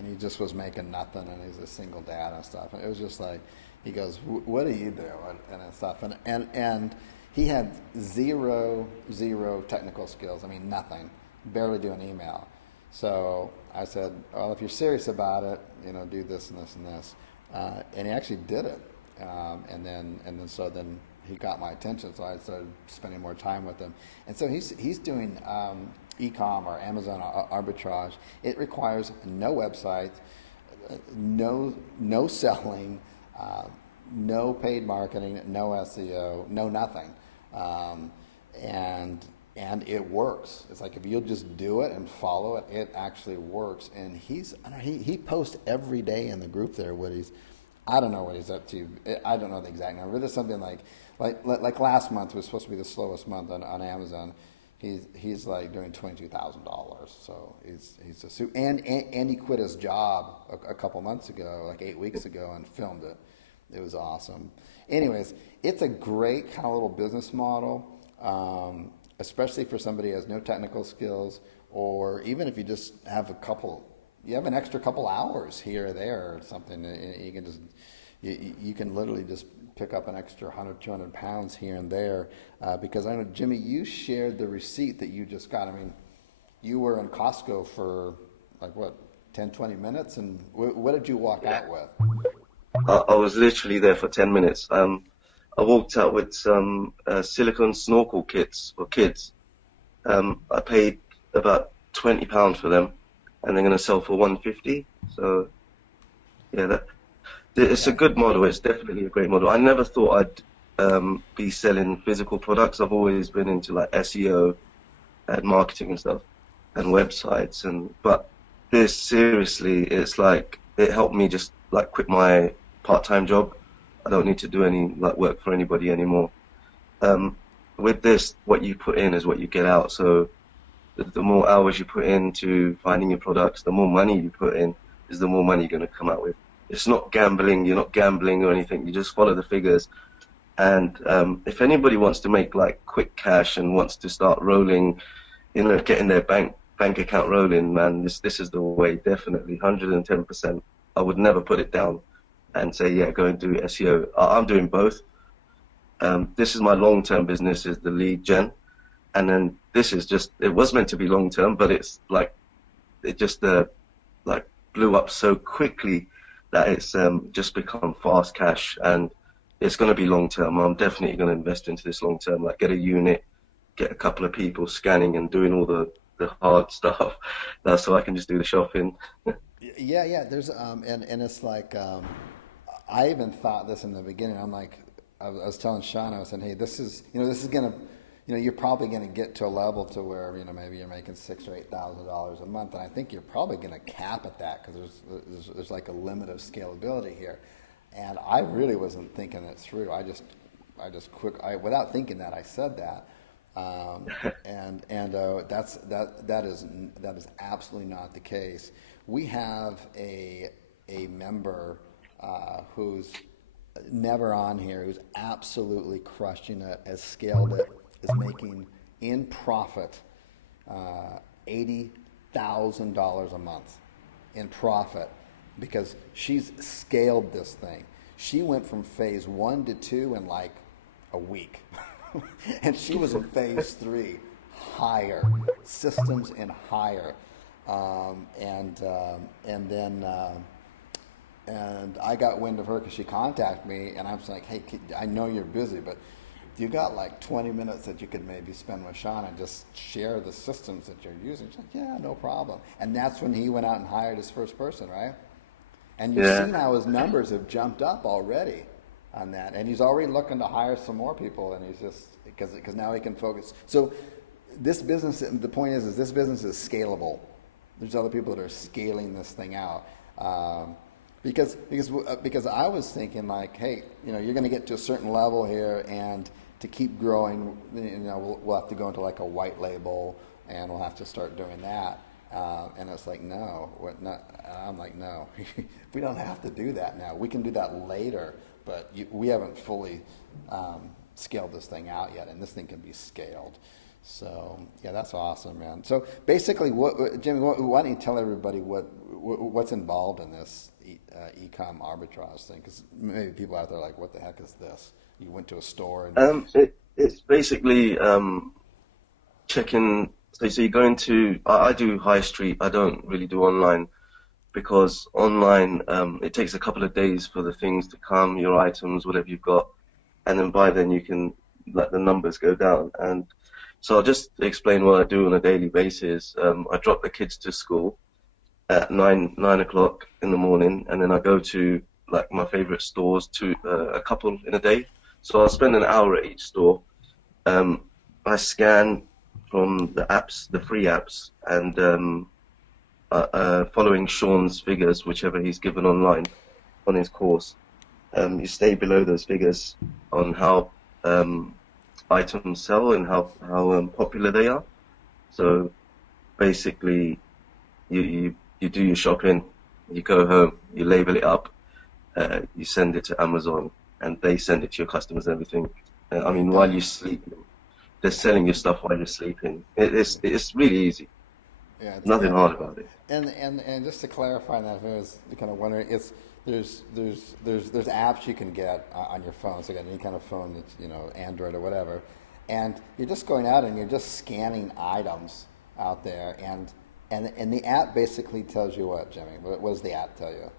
he just was making nothing, and he's a single dad and stuff. And it was just like, he goes, what do you do? And stuff. And he had zero technical skills. I mean, nothing. Barely do an email. So I said, well, if you're serious about it, do this and this and this. And he actually did it, and then he got my attention. So I started spending more time with him. And so he's doing Ecom or Amazon arbitrage. It requires no website, no selling, no paid marketing, no SEO, no nothing, and it works. It's like if you'll just do it and follow it, it actually works. And he posts every day in the group there I don't know what he's up to. I don't know the exact number. There's something like last month was supposed to be the slowest month on Amazon. He's like doing $22,000. So he's and he quit his job a couple months ago, like 8 weeks ago, and filmed it. It was awesome. Anyways, it's a great kind of little business model. Especially for somebody who has no technical skills, or even if you just have an extra couple hours here or there or something, you can literally just pick up an extra 100, 200 pounds here and there. Because I know, Jimmy, you shared the receipt that you just got. I mean, you were in Costco for 10, 20 minutes, and what did you walk out with? I was literally there for 10 minutes. I walked out with some silicone snorkel kits for kids. I paid about £20 for them, and they're going to sell for $150. So, yeah, it's a good model. It's definitely a great model. I never thought I'd be selling physical products. I've always been into like SEO and marketing and stuff, and websites. But this, seriously, it's like it helped me just like quit my part-time job. I don't need to do any work for anybody anymore. With this, what you put in is what you get out. So the more hours you put into finding your products, the more money you put in is the more money you're going to come out with. It's not gambling. You're not gambling or anything. You just follow the figures. And if anybody wants to make quick cash and wants to start rolling, getting their bank account rolling, man, this is the way. Definitely 110%. I would never put it down and say, yeah, go and do SEO. I'm doing both. This is my long-term business, is the lead gen. And then this is just, it was meant to be long-term, but it's it just blew up so quickly that it's just become fast cash, and it's going to be long-term. I'm definitely going to invest into this long-term, get a unit, get a couple of people scanning and doing all the hard stuff, so I can just do the shopping. Yeah. There's and it's like I even thought this in the beginning. I'm like, I was telling Sean, I was saying, hey, this is gonna, you're probably gonna get to a level to where maybe you're making $6,000 or $8,000 a month, and I think you're probably gonna cap at that because there's like a limit of scalability here. And I really wasn't thinking it through. Without thinking that, I said that. That is absolutely not the case. We have a member who's never on here, who's absolutely crushing it, has scaled it, is making in profit $80,000 a month. in profit because she's scaled this thing. She went from phase 1 to 2 in like a week. And she was in phase 3, higher, systems and higher. And then I got wind of her because she contacted me, and I was like, hey, I know you're busy, but you got like 20 minutes that you could maybe spend with Sean and just share the systems that you're using. She's like, yeah, no problem. And that's when he went out and hired his first person, right? And you've seen how his numbers have jumped up already on that. And he's already looking to hire some more people, and he's just, because now he can focus. So this business, the point is this business is scalable. There's other people that are scaling this thing out. Because I was thinking like, hey, you're going to get to a certain level here, and to keep growing, we'll have to go into like a white label, and we'll have to start doing that. And it's like, no, I'm like, no, we don't have to do that now. We can do that later, but we haven't fully scaled this thing out yet, and this thing can be scaled. So yeah, that's awesome, man. So basically, Jimmy, why don't you tell everybody what's involved in this Ecom arbitrage thing? Because maybe people out there are like, what the heck is this? You went to a store and it's basically checking. So you go into, I do high street. I don't really do online, because online it takes a couple of days for the things to come, your items, whatever you've got, and then by then you can let the numbers go down. And so I'll just explain what I do on a daily basis. I drop the kids to school at 9 o'clock in the morning, and then I go to like my favorite stores, to a couple in a day. So I'll spend an hour at each store. I scan from the apps, the free apps, and following Sean's figures, whichever he's given online on his course. You stay below those figures on how items sell and how popular they are. So basically, you do your shopping, you go home, you label it up, you send it to Amazon, and they send it to your customers and everything. I mean, while you sleep, they're selling your stuff while you're sleeping. It's really easy. Yeah, Nothing hard about it. And just to clarify that, if I was kind of wondering, there's apps you can get on your phone. So you got any kind of phone that's Android or whatever, and you're just going out and you're just scanning items out there, and the app basically tells you what, Jimmy? What does the app tell you?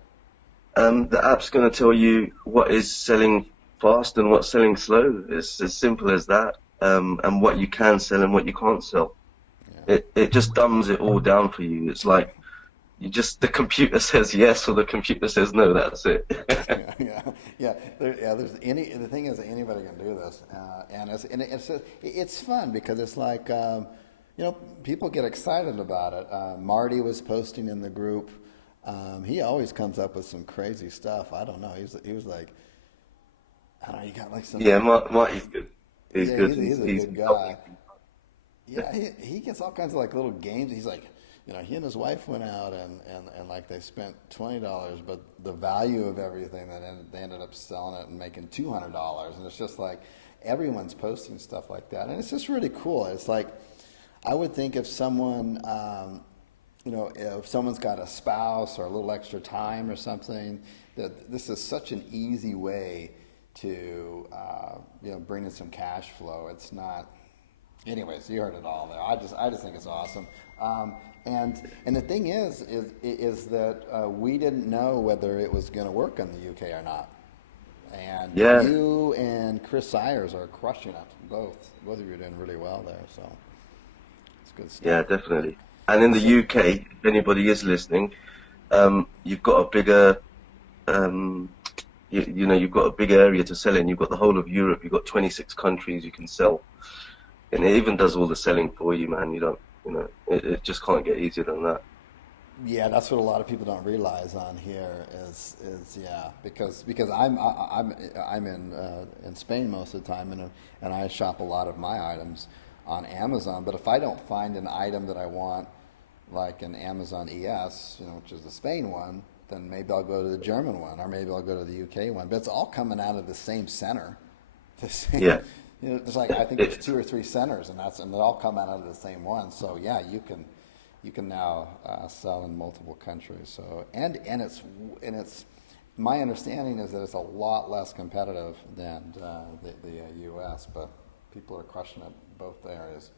The app's going to tell you what is selling fast and what's selling slow. It's as simple as that. And what you can sell and what you can't sell. Yeah. It just dumbs it all down for you. It's like the computer says yes or the computer says no. That's it. The thing is, anybody can do this, and it's fun because it's like people get excited about it. Marty was posting in the group. He always comes up with some crazy stuff. I don't know. He was like, I don't know. You got like some. Yeah, Marty's good. He's good. He's a good guy. Yeah, he gets all kinds of like little games. He's like, he and his wife went out and like they spent $20, but the value of everything they ended up selling it and making $200. And it's just like everyone's posting stuff like that, and it's just really cool. It's like I would think if someone, if someone's got a spouse or a little extra time or something, that this is such an easy way to bring in some cash flow. It's not. Anyways, you heard it all there. I just think it's awesome. And the thing is that we didn't know whether it was going to work in the UK or not. And you and Chris Sayers are crushing it. Both of you are doing really well there. So it's good stuff. Yeah, definitely. And in the UK, if anybody is listening, you've got a bigger. You've got a big area to sell in. You've got the whole of Europe. You've got 26 countries you can sell, and it even does all the selling for you, man. It just can't get easier than that. Yeah, that's what a lot of people don't realize on here is because I'm in Spain most of the time, and I shop a lot of my items on Amazon. But if I don't find an item that I want, like an Amazon ES, which is the Spain one, then maybe I'll go to the German one, or maybe I'll go to the UK one. But it's all coming out of the same center. Yeah. It's like I think there's 2 or 3 centers, and they all come out of the same one. So yeah, you you can now sell in multiple countries. So and it's my understanding is that it's a lot less competitive than the U.S. But people are crushing it both areas.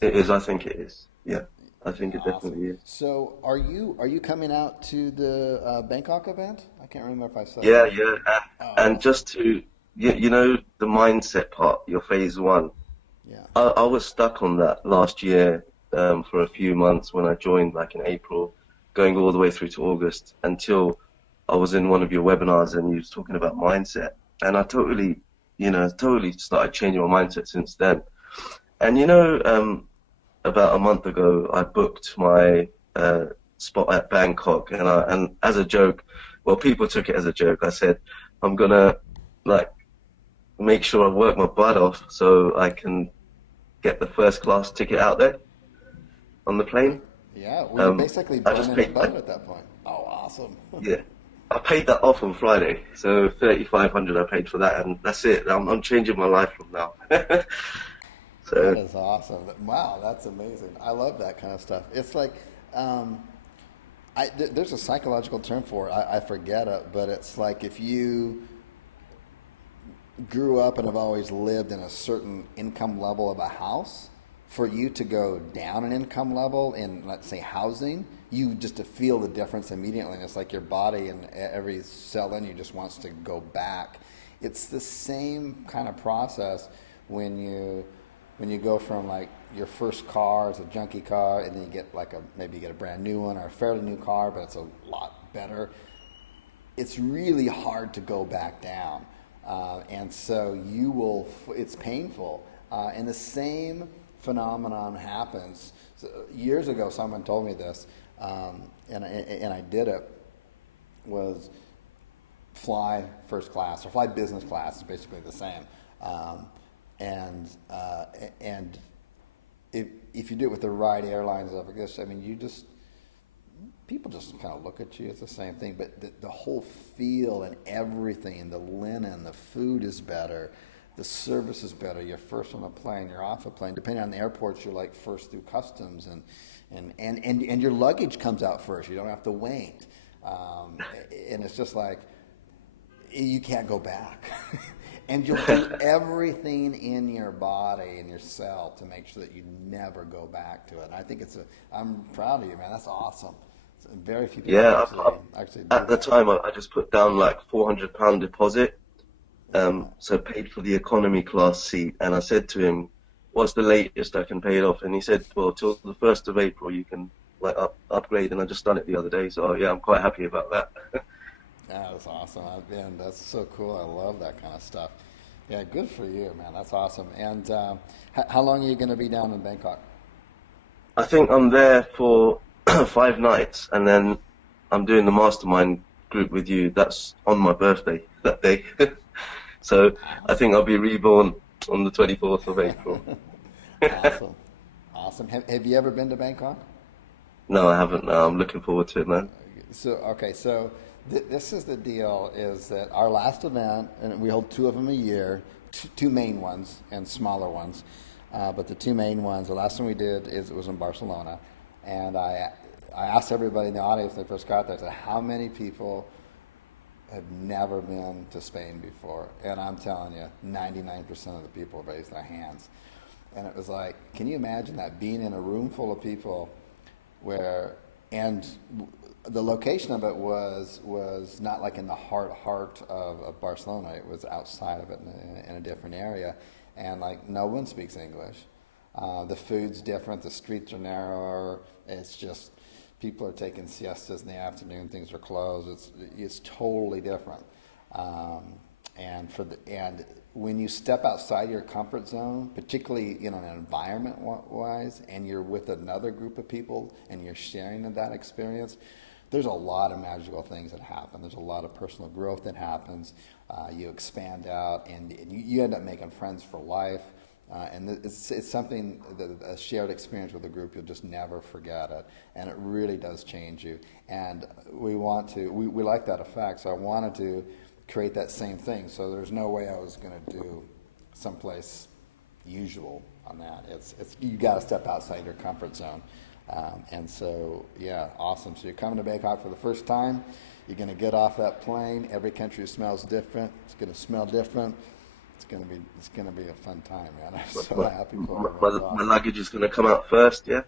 It is. I think it is. Yeah, I think it Awesome. definitely is. So are you coming out to the Bangkok event? I can't remember if I said Yeah, that. yeah. And Oh, just to, you know, the mindset part, your phase one. yeah. I was stuck on that last year for a few months when I joined back in April, going all the way through to August until I was in one of your webinars and you was talking about mindset. And I totally, totally started changing my mindset since then. And about a month ago, I booked my spot at Bangkok, and as a joke, well, people took it as a joke. I said, I'm gonna like make sure I work my butt off so I can get the first class ticket out there on the Yeah. plane. Yeah. Well, you're Um, basically I just burning a paid, boat at that point. Oh, awesome. yeah, I paid that off on Friday, so 3,500 I paid for that, and that's it. I'm changing my life from now. That So is awesome. Wow, that's amazing. I love that kind of stuff. It's like, um, there's a psychological term for it. I forget it, but it's like if you grew up and have always lived in a certain income level of a house, for you to go down an income level in, let's say, housing, you just to feel the difference immediately. And it's like your body and every cell in you just wants to go back. It's the same kind of process when you go from like your first car is a junky car, and then you get like maybe you get a brand new one or a fairly new car, but it's a lot better. It's really hard to go back down. And so it's painful. And the same phenomenon happens. So years ago, someone told me this, and I did it, was fly first class or fly business class is basically the same. And if you do it with the right airlines, I guess, I mean, people just kind of look at you. It's the same thing, but the whole feel and everything, the linen, the food is better, the service is better. You're first on the plane, you're off the plane. Depending on the airports, you're like first through customs, and your luggage comes out first. You don't have to wait, and it's just like you can't go back. And you'll do everything in your body and your cell to make sure that you never go back to it. And I think I'm proud of you, man. That's awesome. Very few people yeah, actually do at the that. time I just put down like £400 deposit, Yeah. so paid for the economy class seat, and I said to him, "What's the latest I can pay it off?" And he said, "Well, till the 1st of April you can like upgrade." And I just done it the other day, so yeah, I'm quite happy about that. Yeah, that's awesome. Man, that's so cool. I love that kind of stuff. Yeah, good for you, man. That's awesome. And how long are you going to be down in Bangkok? I think I'm there for 5 nights, and then I'm doing the mastermind group with you. That's on my birthday that day. So I think I'll be reborn on the 24th of April. Awesome. Awesome. Have you ever been to Bangkok? No, I haven't. No, I'm looking forward to it, man. So this is the deal, is that our last event, and we hold two of them a year, two main ones and smaller ones, but the two main ones, the last one we did was in Barcelona, and I asked everybody in the audience when they first got there, I said, how many people have never been to Spain before? And I'm telling you, 99% of the people raised their hands. And it was like, can you imagine that, being in a room full of people and the location of it was not like in the heart of Barcelona. It was outside of it in a different area, and like no one speaks English. The food's different. The streets are narrower. It's just people are taking siestas in the afternoon. Things are closed. It's totally different. And when you step outside your comfort zone, particularly in an environment wise, and you're with another group of people and you're sharing in that experience, there's a lot of magical things that happen. There's a lot of personal growth that happens. You expand out, and you end up making friends for life. And it's something, a shared experience with a group, you'll just never forget it. And it really does change you. And we like that effect, so I wanted to create that same thing. So there's no way I was going to do someplace usual on that. You got to step outside your comfort zone. And so, yeah, awesome. So you're coming to Bangkok for the first time. You're going to get off that plane. Every country smells different. It's going to smell different. It's going to be a fun time, man. I'm so happy for you. My, That's my awesome. luggage is going to come out first, yeah?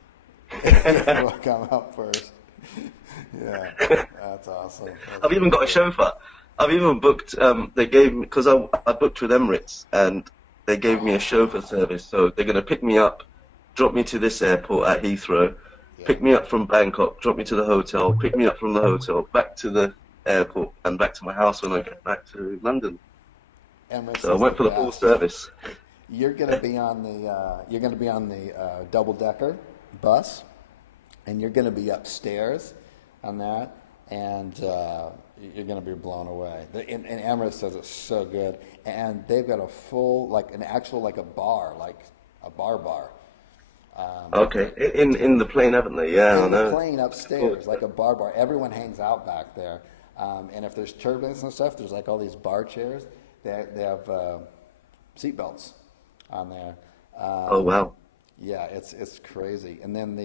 Will come out first. Yeah, that's awesome. I've even got a chauffeur. I've even booked, they gave me, because I booked with Emirates, and they gave me a chauffeur service. So they're going to pick me up, drop me to this airport at Heathrow, pick me up from Bangkok, drop me to the hotel, pick me up from the hotel, back to the airport, and back to my house when I get back to London. Emirates So I is went for the best. full service. You're going to be on the double-decker bus, and you're going to be upstairs on that, and you're going to be blown away. And Emirates does it so good, and they've got a full, like a bar, like a bar. Okay, in the plane, haven't they? Yeah, I In the know. plane upstairs, like a bar. Everyone hangs out back there, and if there's turbulence and stuff, there's like all these bar chairs. They have seat belts on there. Oh, wow. Yeah, it's crazy. And then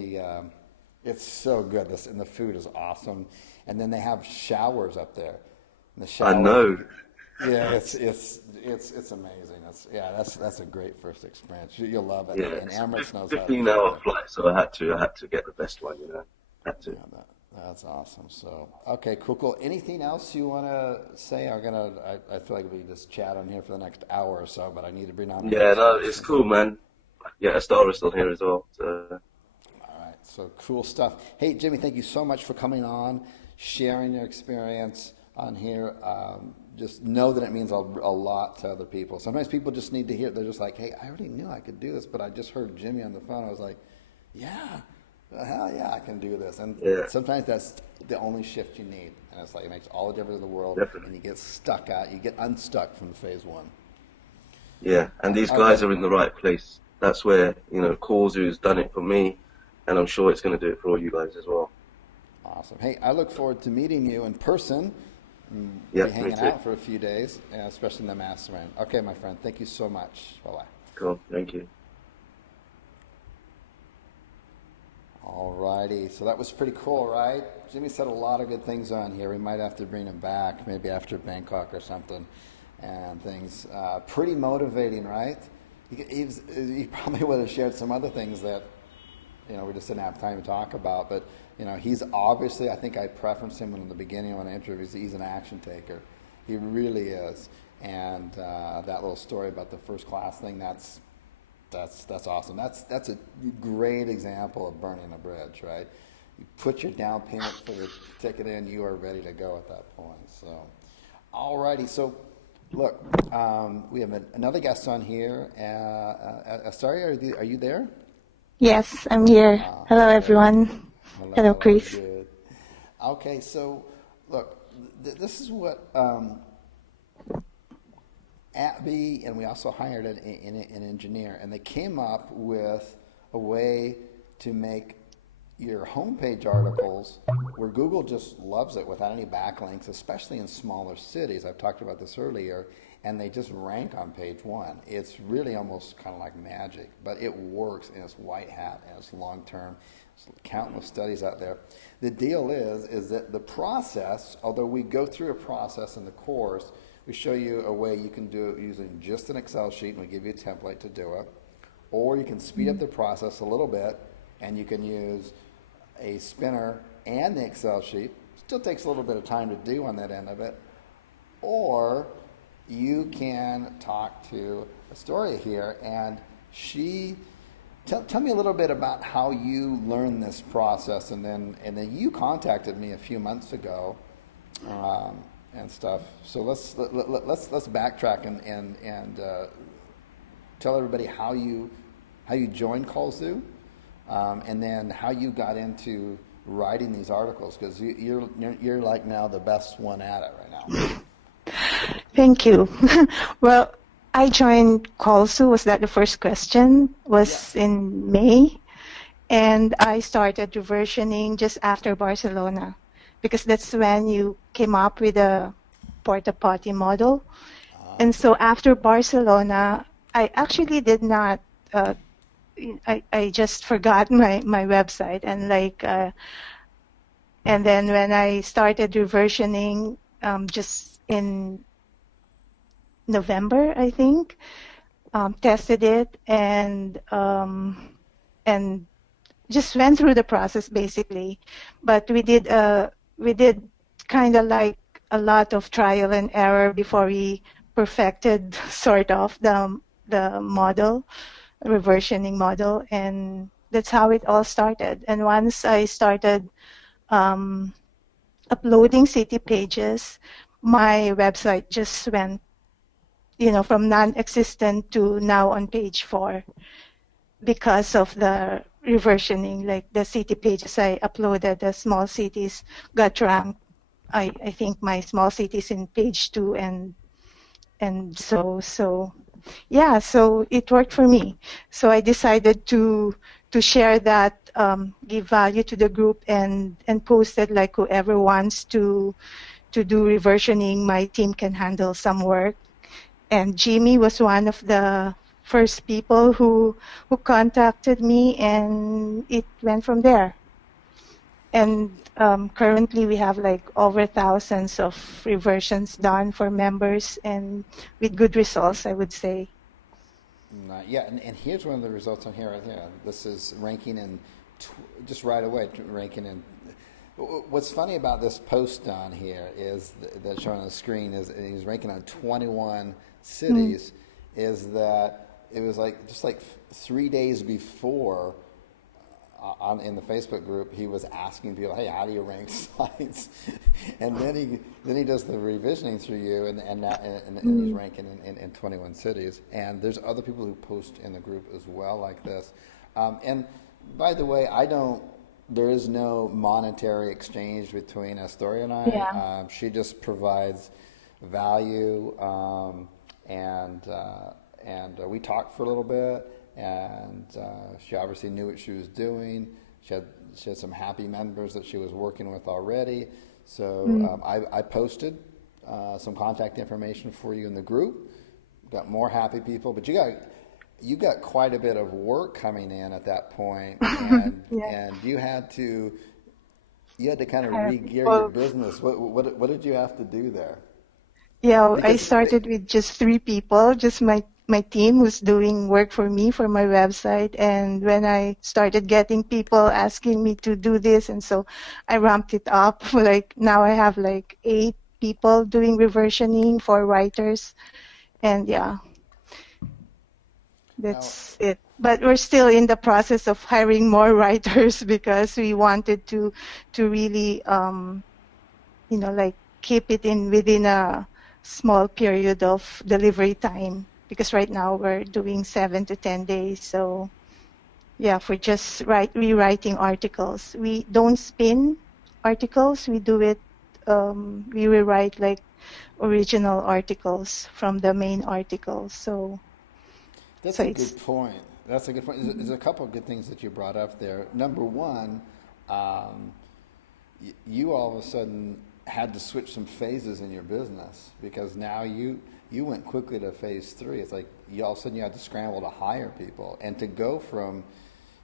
it's so good. And the food is awesome. And then they have showers up there. And the showers, I know. Yeah, it's amazing. That's a great first experience. You'll love it. Yeah, And it's Emirates knows how to 15-hour do it. flight, so I had to get the best one, Had to. Yeah, that's awesome. So, okay, cool. Anything else you want to say? I feel like we just chat on here for the next hour or so, but I need to bring on. Yeah, no, it's cool, man. Yeah, Astoria's still here as well. So. All right, so cool stuff. Hey, Jimmy, thank you so much for coming on, sharing your experience on here. Just know that it means a lot to other people. Sometimes people just need to hear it. They're just like, hey, I already knew I could do this, but I just heard Jimmy on the phone. I was like, yeah. Hell yeah, I can do this. And sometimes that's the only shift you need. And it's like it makes all the difference in the world. Definitely. And you get unstuck from phase one. Yeah, and these guys are in the right place. That's where, kallzu's done it for me, and I'm sure it's going to do it for all you guys as well. Awesome. Hey, I look forward to meeting you in person. Yeah, be hanging me too. out for a few days, especially in the mastermind. Okay, my friend. Thank you so much. Bye-bye. Cool, thank you. All righty. So that was pretty cool, right? Jimmy said a lot of good things on here. We might have to bring him back, maybe after Bangkok or something, and things. Pretty motivating, right? He probably would have shared some other things that, we just didn't have time to talk about. But, he's obviously, I think I preferenced him in the beginning when I interviewed, he's an action taker. He really is. And that little story about the first class thing, that's awesome. That's a great example of burning a bridge, right? You put your down payment for the ticket in, you are ready to go at that point. So, alrighty. So, look, we have another guest on here. Assaria, are you there? Yes, I'm here. Hello, everyone. Hello, Chris. Good. Okay, so look, this is what Abby, and we also hired an engineer, and they came up with a way to make your homepage articles where Google just loves it without any backlinks, especially in smaller cities. I've talked about this earlier, and they just rank on page one. It's really almost kind of like magic, but it works, and it's white hat, and it's long term. There's countless studies out there. The deal is that the process, although we go through a process in the course, we show you a way you can do it using just an Excel sheet, and we give you a template to do it. Or you can speed up the process a little bit, and you can use a spinner and the Excel sheet. Still takes a little bit of time to do on that end of it. Or you can talk to Assaria here, and she tell me a little bit about how you learned this process, and then you contacted me a few months ago. And stuff. So let's backtrack and tell everybody how you joined kallzu, and then how you got into writing these articles, because you're like now the best one at it right now. Thank you. Well, I joined kallzu. Was that the first question? Was in May, and I started versioning just after Barcelona, because that's when you came up with a porta potty model. And so after Barcelona, I actually did not I just forgot my website, and and then when I started reversioning just in November, I think, tested it and just went through the process basically. But we did kind of like a lot of trial and error before we perfected sort of the model, reversioning model, and that's how it all started. And once I started uploading city pages, my website just went, from non-existent to now on page 4 because of the reversioning. Like the city pages I uploaded, the small cities got ranked. I think my small cities in page 2, and so yeah, so it worked for me. So I decided to share that, give value to the group, and posted like whoever wants to do reversioning, my team can handle some work. And Jimmy was one of the first people who contacted me, and it went from there. And currently we have like over thousands of reversions done for members, and with good results, I would say. Yeah, and here's one of the results on here right here. This is ranking in, just right away, ranking in. What's funny about this post on here is that's shown on the screen is he's ranking on 21 cities. Is that it was like just like 3 days before in the Facebook group, he was asking people, "Hey, how do you rank sites?" And then he does the revisioning through you, and he's ranking in 21 cities. And there's other people who post in the group as well like this. And by the way, there is no monetary exchange between Assaria and I. Yeah. She just provides value, and we talked for a little bit. And she obviously knew what she was doing. She had some happy members that she was working with already. So I posted some contact information for you in the group. Got more happy people, but you got quite a bit of work coming in at that point, and and you had to kind of re-gear your business. What did you have to do there? Yeah, I started with just 3 people, just my team who's doing work for me for my website. And when I started getting people asking me to do this, and so I ramped it up. Like now I have like 8 people doing reversioning, 4 writers, and yeah, that's it. But we're still in the process of hiring more writers because we wanted to really, like keep it within a small period of delivery time, because right now we're doing 7 to 10 days. So yeah, for just rewriting articles. We don't spin articles. We do it, we rewrite like original articles from the main article. So that's a good point. That's a good point. There's a couple of good things that you brought up there. Number one, you all of a sudden had to switch some phases in your business, because now you went quickly to phase 3. It's like all of a sudden you had to scramble to hire people, and to go from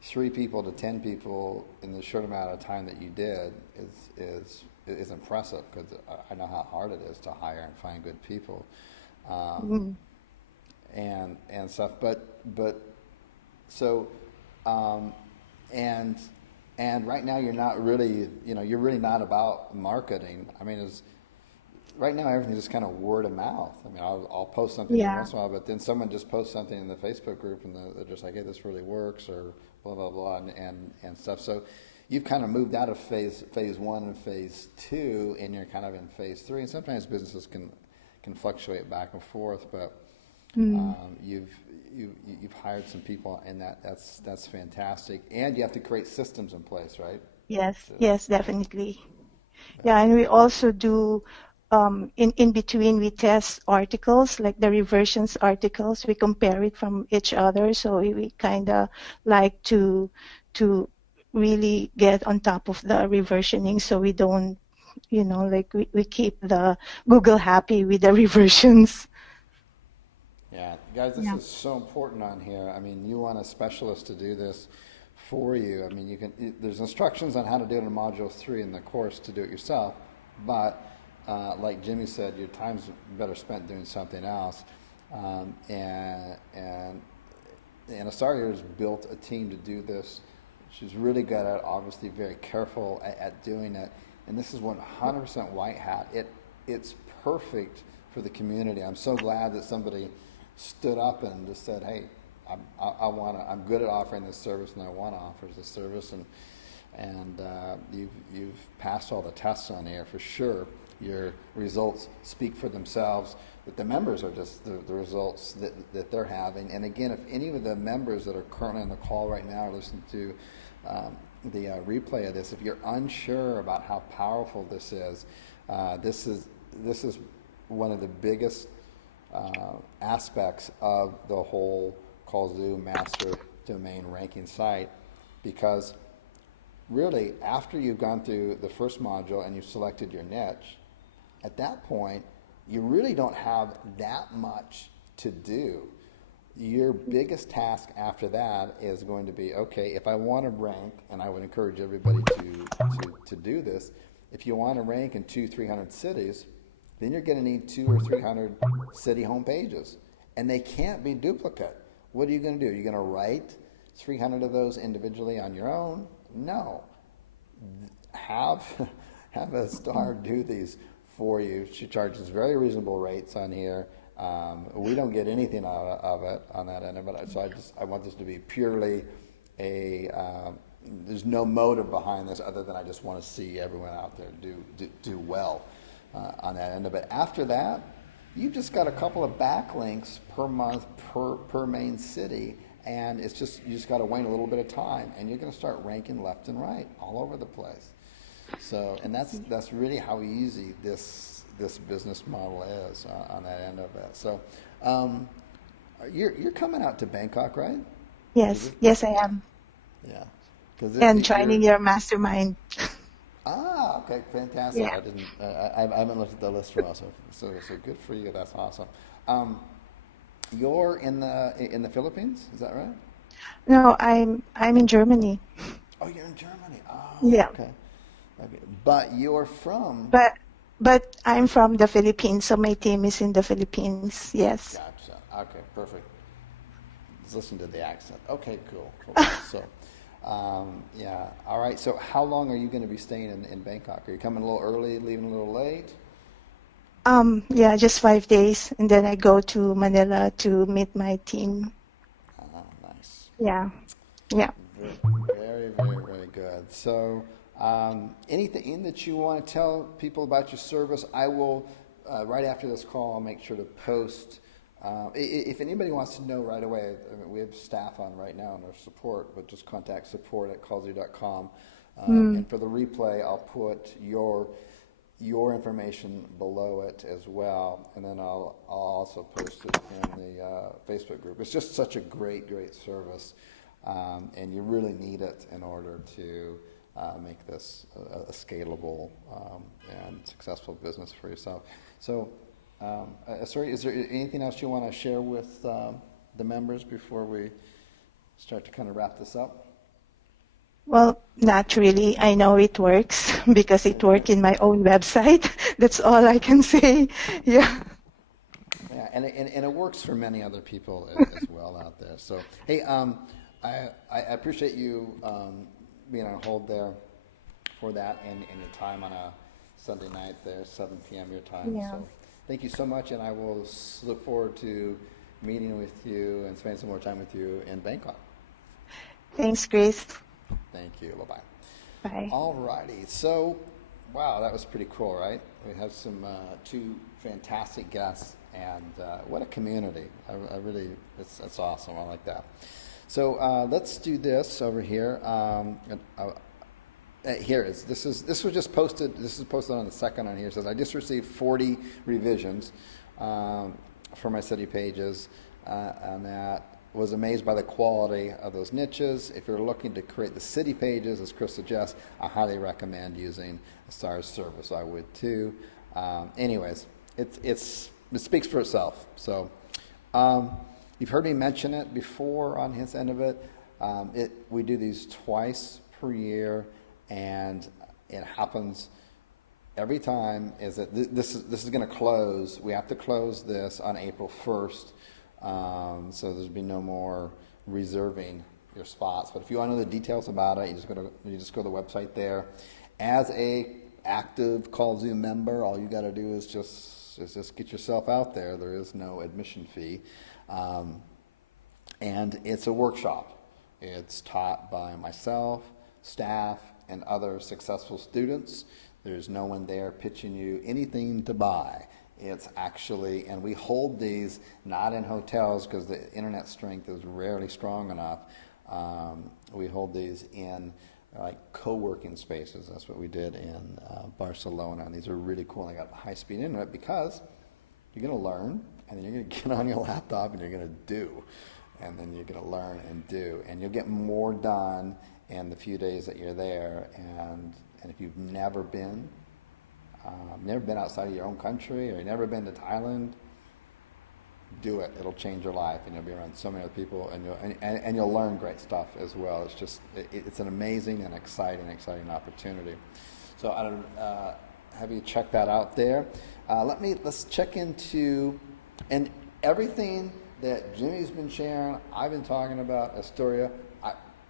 3 people to 10 people in the short amount of time that you did is impressive, because I know how hard it is to hire and find good people, and stuff. But so and right now you're not really, you're really not about marketing. I mean, right now everything's just kind of word of mouth. I mean, I'll post something once in a while, but then someone just posts something in the Facebook group, and they're just like, "Hey, this really works," or blah blah blah, and stuff. So you've kind of moved out of phase 1 and phase 2, and you're kind of in phase 3. And sometimes businesses can fluctuate back and forth, but you've hired some people, and that's fantastic. And you have to create systems in place, right? Yes, definitely. Yeah, and we also do, in between we test articles, like the reversions articles. We compare it from each other, so we kind of like to really get on top of the reversioning, so we don't, like we keep the Google happy with the reversions. Yeah, guys, this Yeah. is so important on here. I mean, you want a specialist to do this for you. I mean, there's instructions on how to do it in Module 3 in the course to do it yourself, but like Jimmy said, your time's better spent doing something else. And Assaria has built a team to do this. She's really good at it, obviously very careful at doing it. And this is 100% white hat. It's perfect for the community. I'm so glad that somebody stood up and just said, hey, I'm good at offering this service and I want to offer this service. And you've passed all the tests on here for sure. Your results speak for themselves, but the members are just the results that they're having. And again, if any of the members that are currently on the call right now are listening to the replay of this, if you're unsure about how powerful this is one of the biggest aspects of the whole kallzu master domain ranking site, because really after you've gone through the first module and you've selected your niche, at that point you really don't have that much to do. Your biggest task after that is going to be, okay, if I want to rank, and I would encourage everybody to do this, if you want to rank in 200-300 cities, then you're going to need 200 or 300 city home pages, and they can't be duplicate. What are you going to do? Are you going to write 300 of those individually on your own? No. Have a star do these for you. She charges very reasonable rates on here. We don't get anything out of it on that end of it. So I want this to be purely there's no motive behind this other than I just want to see everyone out there do well on that end of it. After that, you've just got a couple of backlinks per month per main city, and you just got to wait a little bit of time, and you're going to start ranking left and right all over the place. So, and that's really how easy this business model is on that end of it. So, you're coming out to Bangkok, right? Yes, I am. Yeah. And joining your mastermind. Ah, okay, fantastic. Yeah. I haven't looked at the list for us, so good for you. That's awesome. You're in the Philippines, is that right? No, I'm in Germany. Oh, you're in Germany. Oh, Yeah. Okay. But you're from. But I'm from the Philippines, so my team is in the Philippines. Yes. Gotcha. Okay, perfect. Let's listen to the accent. Okay, cool. So, yeah. All right. So, how long are you going to be staying in Bangkok? Are you coming a little early, leaving a little late? Yeah, just 5 days, and then I go to Manila to meet my team. Nice. Yeah. Very, very, very good. So, anything that you want to tell people about your service, I will, right after this call, I'll make sure to post. If anybody wants to know right away, I mean, we have staff on right now in our support, but just contact support@kallzu.com. And for the replay, I'll put your information below it as well, and then I'll also post it in the Facebook group. It's just such a great service, and you really need it in order to make this a scalable and successful business for yourself. So, sorry, is there anything else you want to share with the members before we start to kind of wrap this up? Well, not really. I know it works because it worked in my own website. That's all I can say. Yeah. Yeah, and it works for many other people as well out there. So, hey, I appreciate you being on hold there for that and your time on a Sunday night there, 7 p.m. your time. Yeah. So thank you so much, and I will look forward to meeting with you and spending some more time with you in Bangkok. Thanks, Grace. Thank you. Bye-bye. Bye. All righty. So, wow, that was pretty cool, right? We have some two fantastic guests, and what a community. I really, it's awesome. I like that. So let's do this over here. Here is this was just posted. This is posted on the second on here. It says I just received 40 revisions for my city pages, and that was amazed by the quality of those niches. If you're looking to create the city pages, as Chris suggests, I highly recommend using Assaria's service. I would too. Anyways, it speaks for itself. So You've heard me mention it before on his end of it. We do these twice per year, and it happens every time. Is that this is going to close? We have to close this on April 1st, so there'll be no more reserving your spots. But if you want to know the details about it, you just go to the website there. As a active kallzu member, all you got to do is just get yourself out there. There is no admission fee, and it's a workshop. It's taught by myself, staff, and other successful students. There's no one there pitching you anything to buy. It's actually, and we hold these not in hotels because the internet strength is rarely strong enough. We hold these in like co-working spaces. That's what we did in Barcelona, and these are really cool. And they got high-speed internet because you're going to learn, and then you're going to get on your laptop and you're going to do, and then you're going to learn and do, and you'll get more done in the few days that you're there. And if you've never been outside of your own country, or you've never been to Thailand, do it. It'll change your life, and you'll be around so many other people, and you'll learn great stuff as well. It's just it's an amazing and exciting opportunity. So I don't have you check that out there. Let's check into, and everything that Jimmy's been sharing, I've been talking about Assaria.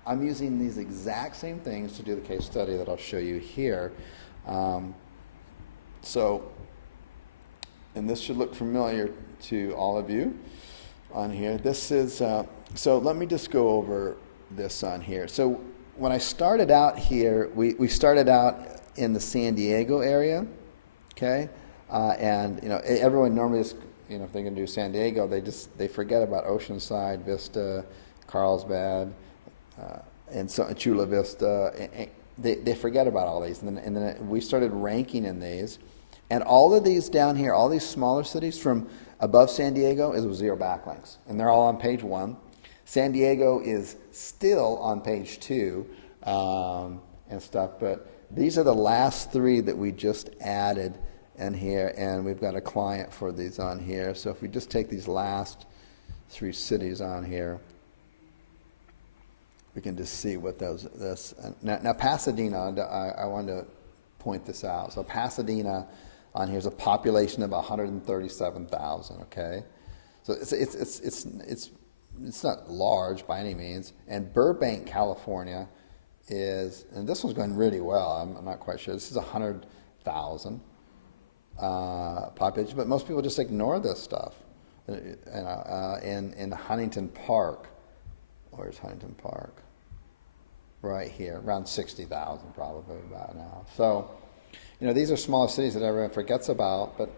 I'm using these exact same things to do the case study that I'll show you here. And this should look familiar to all of you on here. This is, so let me just go over this on here. So when I started out here, we started out in the San Diego area, okay? And, everyone normally is, if they're going to do San Diego, they forget about Oceanside, Vista, Carlsbad, and so Chula Vista. They forget about all these. And then we started ranking in these. And all of these down here, all these smaller cities from above San Diego is with 0 backlinks. And they're all on page 1. San Diego is still on page 2 and stuff. But these are the last 3 that we just added in here. And we've got a client for these on here. So if we just take these last 3 cities on here, we can just see what this. Now Pasadena, I wanted to point this out. So Pasadena on here is a population of 137,000. Okay, so it's not large by any means. And Burbank, California, is, and this one's going really well. I'm not quite sure. This is 100,000 population, but most people just ignore this stuff. In Huntington Park, where's Huntington Park? Right here, around 60,000 probably about now. So, these are small cities that everyone forgets about, but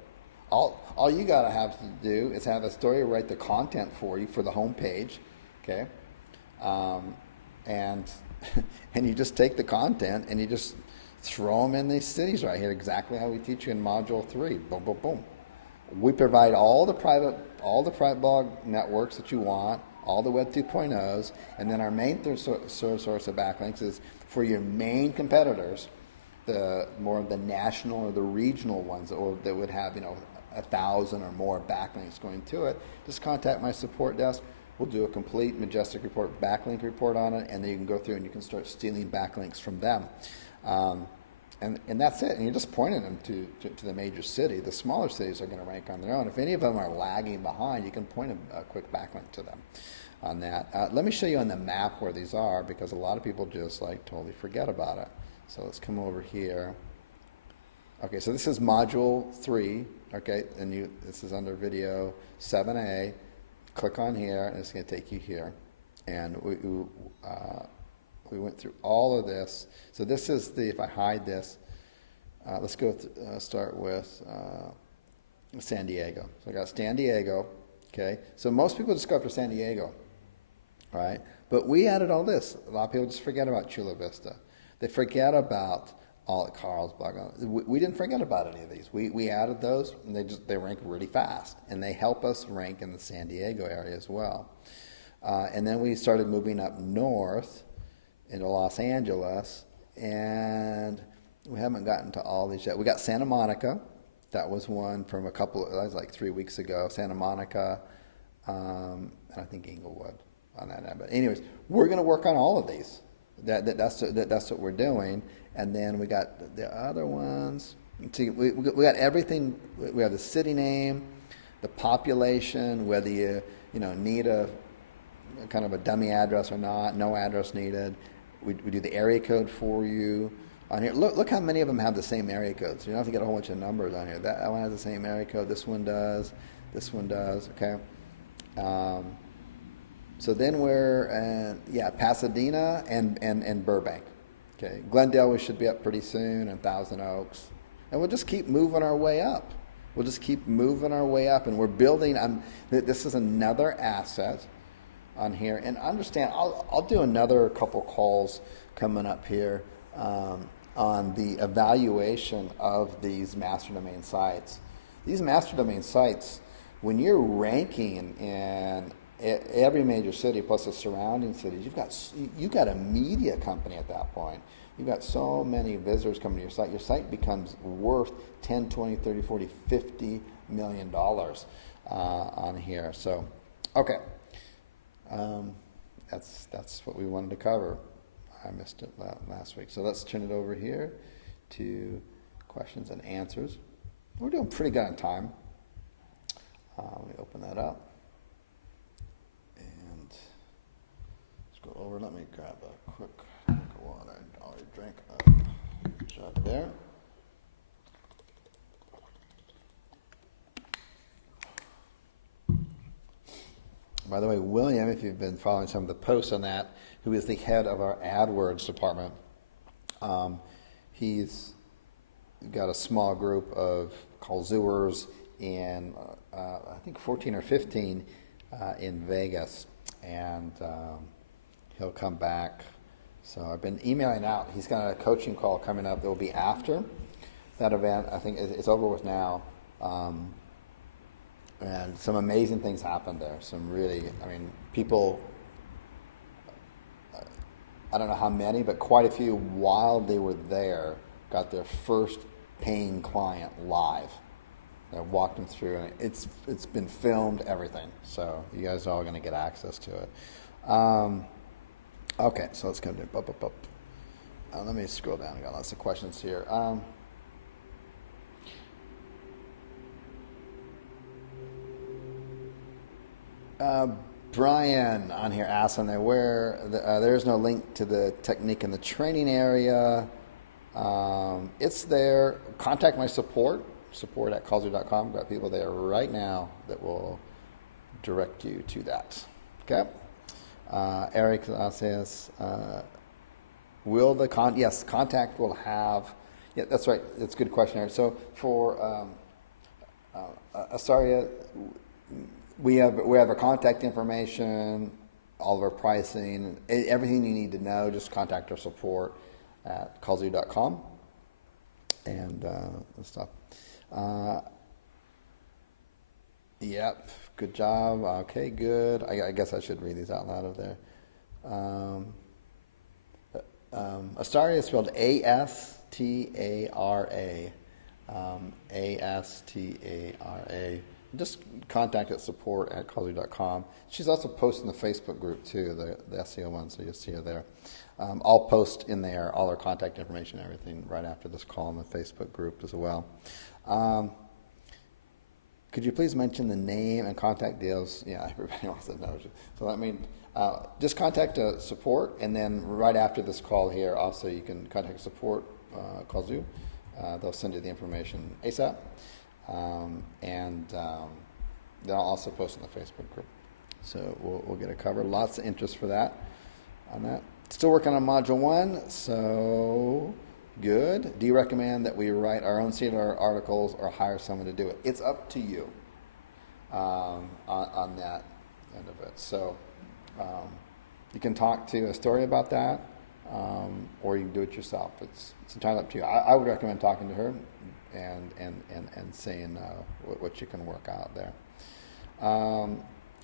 all you got to have to do is have Assaria write the content for you for the homepage, okay? And you just take the content and you just throw them in these cities right here, exactly how we teach you in Module 3. Boom, boom, boom. We provide all the private blog networks that you want, all the Web 2.0s, and then our main source of backlinks is for your main competitors, the more of the national or the regional ones that would have 1,000 or more backlinks going to it. Just contact my support desk. We'll do a complete Majestic report, backlink report on it, and then you can go through and you can start stealing backlinks from them. And that's it. And you're just pointing them to the major city. The smaller cities are going to rank on their own. If any of them are lagging behind, you can point a quick backlink to them on that. Let me show you on the map where these are, because a lot of people just totally forget about it. So let's come over here. Okay, so this is Module 3. Okay, and this is under Video 7A. Click on here, and it's going to take you here. And we went through all of this. So this is if I hide this, let's go start with San Diego. So I got San Diego, okay? So most people just go after San Diego, right? But we added all this. A lot of people just forget about Chula Vista. They forget about all at Carlsbad. We didn't forget about any of these. We added those, and they rank really fast, and they help us rank in the San Diego area as well. And then we started moving up north into Los Angeles, and we haven't gotten to all these yet. We got Santa Monica. That was one from that was like 3 weeks ago. Santa Monica, and I think Inglewood on that end. But anyways, we're going to work on all of these. That's what we're doing. And then we got the other ones. See, we got everything. We have the city name, the population, whether you need a kind of a dummy address or not, no address needed. We do the area code for you on here. Look how many of them have the same area code. So you don't have to get a whole bunch of numbers on here. That one has the same area code. This one does. This one does. Okay. So then we're Pasadena and Burbank. Okay. Glendale, we should be up pretty soon, and Thousand Oaks, and we'll just keep moving our way up. We'll just keep moving our way up, and we're building. This is another asset on here, and understand. I'll do another couple calls coming up here on the evaluation of these master domain sites. These master domain sites, when you're ranking in every major city plus the surrounding cities, you've got a media company at that point. You've got so many visitors coming to your site. Your site becomes worth 10, 20, 30, 40, 50 million dollars on here. So, okay. That's what we wanted to cover. I missed it last week. So let's turn it over here to questions and answers. We're doing pretty good on time. Let me open that up. And scroll over. Let me grab a quick drink of water. I already drank a shot there. By the way, William, if you've been following some of the posts on that, who is the head of our AdWords department, he's got a small group of kallzuers in, I think 14 or 15 in Vegas, and he'll come back. So I've been emailing out. He's got a coaching call coming up that will be after that event. I think it's over with now. And some amazing things happened there. Some really, people, I don't know how many, but quite a few while they were there got their first paying client live. I walked them through, and it's been filmed, everything. So you guys are all going to get access to it. Okay, so let's come to let me scroll down. I got lots of questions here. Brian on here asks on there where there's no link to the technique in the training area. It's there. Contact my support at kallzu.com. Got people there right now that will direct you to that. Okay. Eric says, will the contact will have, yeah, that's right. That's a good question, Eric. So for Assaria, we have our contact information, all of our pricing, everything you need to know. Just contact our support at kallzu.com and stuff. Yep, good job. Okay, good. I guess I should read these out loud of there. Assaria is spelled A-S-T-A-R-A. A-S-T-A-R-A. Just contact at support at kallzu.com. She's also posting the Facebook group too, the SEO one, so you'll see her there. I'll post in there all her contact information and everything right after this call in the Facebook group as well. Could you please mention the name and contact deals? Yeah, everybody wants to know. So just contact support, and then right after this call here, also you can contact support, kallzu. They'll send you the information ASAP. And then I'll also post in the Facebook group. So we'll get it covered. Lots of interest for that on that. Still working on Module 1, so good. Do you recommend that we write our own CLR articles or hire someone to do it? It's up to you on that end of it. So you can talk to Assaria about that, or you can do it yourself. It's entirely up to you. I would recommend talking to her and seeing what you can work out there.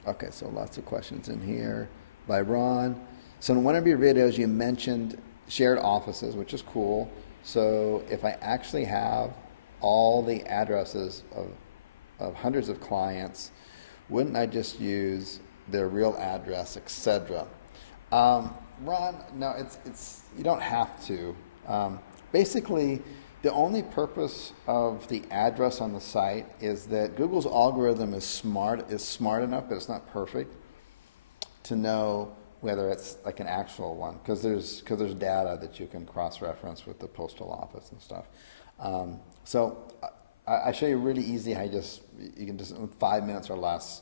Okay, so lots of questions in here by Ron. So in one of your videos, you mentioned shared offices, which is cool. So if I actually have all the addresses of hundreds of clients, Wouldn't I just use their real address, etc.? Ron, no, it's you don't have to. Basically, the only purpose of the address on the site is that Google's algorithm is smart enough, but it's not perfect, to know whether it's like an actual one, because there's data that you can cross-reference with the postal office and stuff. So I show you really easy how you can just in 5 minutes or less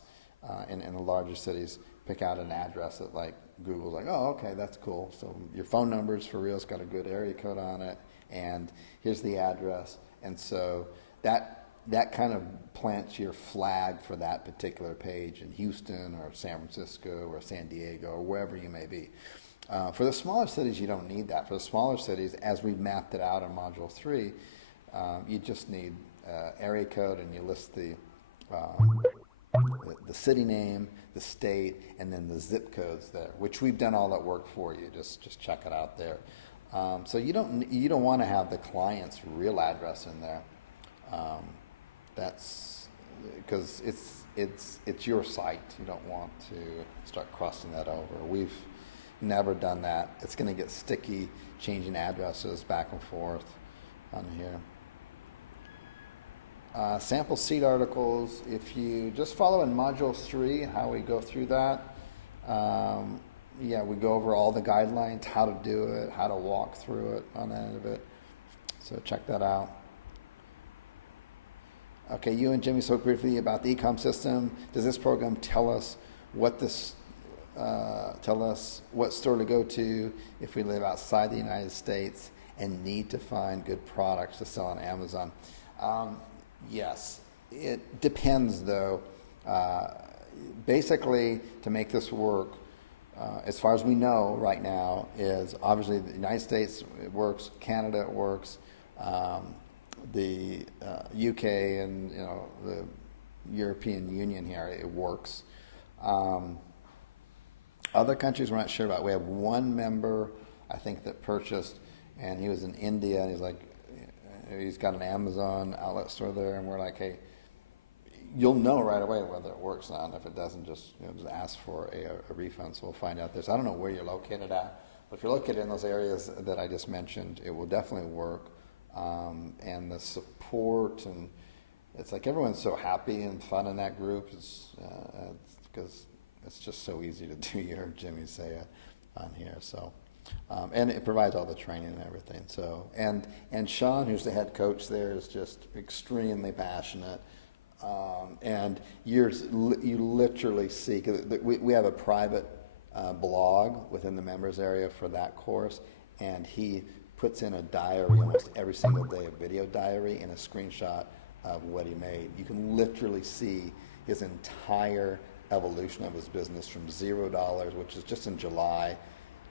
in the larger cities pick out an address that like Google's like, oh, okay, that's cool. So your phone number's for real, it's got a good area code on it, and here's the address. And so that kind of plants your flag for that particular page in Houston or San Francisco or San Diego or wherever you may be. For the smaller cities, you don't need that. For the smaller cities, as we've mapped it out in Module 3, you just need area code, and you list the city name, the state, and then the zip codes there, which we've done all that work for you. Just check it out there. So you don't want to have the client's real address in there. That's because it's your site. You don't want to start crossing that over. We've never done that. It's going to get sticky, changing addresses back and forth on here. Sample seed articles, if you just follow in Module 3 how we go through that, we go over all the guidelines, how to do it, how to walk through it on the end of it. So check that out. Okay, you and Jimmy spoke briefly about the Ecom system. Does this program tell us what store to go to if we live outside the United States and need to find good products to sell on Amazon? Yes, it depends though. Basically, to make this work, as far as we know right now, is obviously the United States it works, Canada it works, the UK and the European Union here it works. Other countries we're not sure about. We have one member I think that purchased, and he was in India, and he's like, he's got an Amazon outlet store there, and we're like, hey, you'll know right away whether it works or not. If it doesn't, just ask for a refund. So we'll find out this. I don't know where you're located at, but if you're located in those areas that I just mentioned, it will definitely work. And the support, and it's like everyone's so happy and fun in that group. It's because it's just so easy to do. You heard Jimmy say it on here. So. And it provides all the training and everything. So, and Sean, who's the head coach there, is just extremely passionate. And you literally see, cause we have a private blog within the members area for that course, and he puts in a diary almost every single day, a video diary and a screenshot of what he made. You can literally see his entire evolution of his business from $0, which is just in July,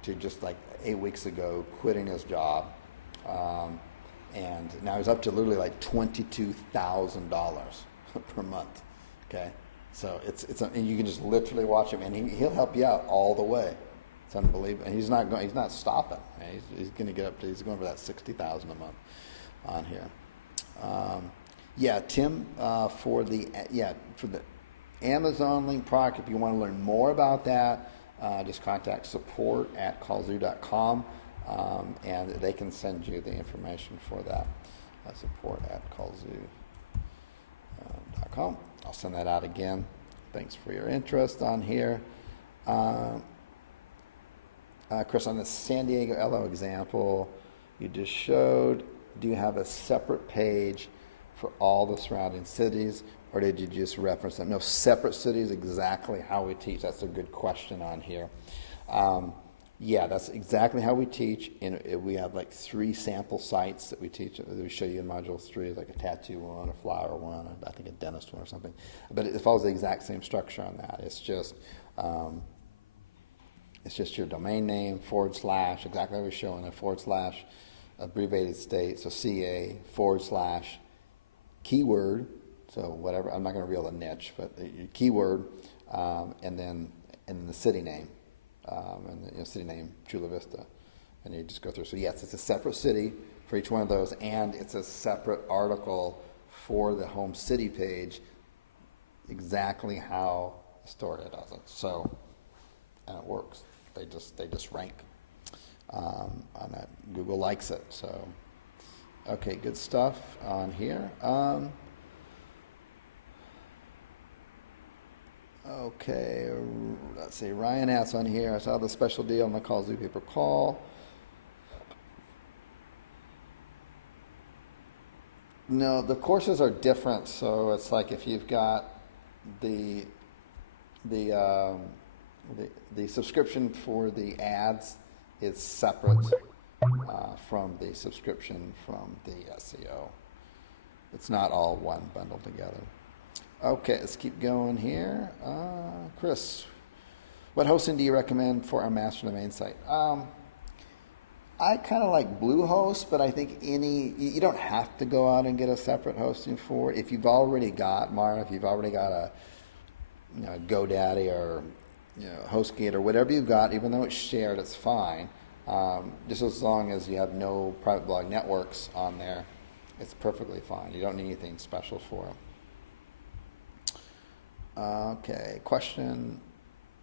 to just like 8 weeks ago, quitting his job, and now he's up to literally like $22,000 per month. Okay, so and you can just literally watch him, and he'll help you out all the way. It's unbelievable, and he's not stopping. He's going to get up to he's going for that $60,000 a month on here. Tim, for the Amazon link product, if you want to learn more about that. Just contact support@kallzu.com, and they can send you the information for that. Support@kallzu.com. I'll send that out again. Thanks for your interest on here. Chris, on the San Diego LO example you just showed, do you have a separate page for all the surrounding cities, or did you just reference them? No, separate cities, exactly how we teach. That's a good question on here. That's exactly how we teach. And we have like 3 sample sites that we teach, that we show you in Module 3, like a tattoo one, a flower one, I think a dentist one or something. But it follows the exact same structure on that. It's just your domain name, / exactly how we show in a / abbreviated state, so CA / keyword, so whatever, I'm not going to reveal the niche, but your keyword, and then the city name, and the city name, Chula Vista, and you just go through. So yes, it's a separate city for each one of those, and it's a separate article for the home city page exactly how Assaria does it. So, and it works. They just rank. And that Google likes it. So, okay, good stuff on here. Okay, let's see. Ryan asks on here. I saw the special deal on the kallzu paper call. No, the courses are different. So it's like if you've got the the the subscription for the ads is separate from the subscription from the SEO. It's not all one bundled together. Okay, let's keep going here. Chris, what hosting do you recommend for our master domain site? I kind of like Bluehost, but I think you don't have to go out and get a separate hosting for it. If you've already got, Mara, if you've already got a GoDaddy or HostGate or whatever you've got, even though it's shared, it's fine. Just as long as you have no private blog networks on there, it's perfectly fine. You don't need anything special for it. Okay, question,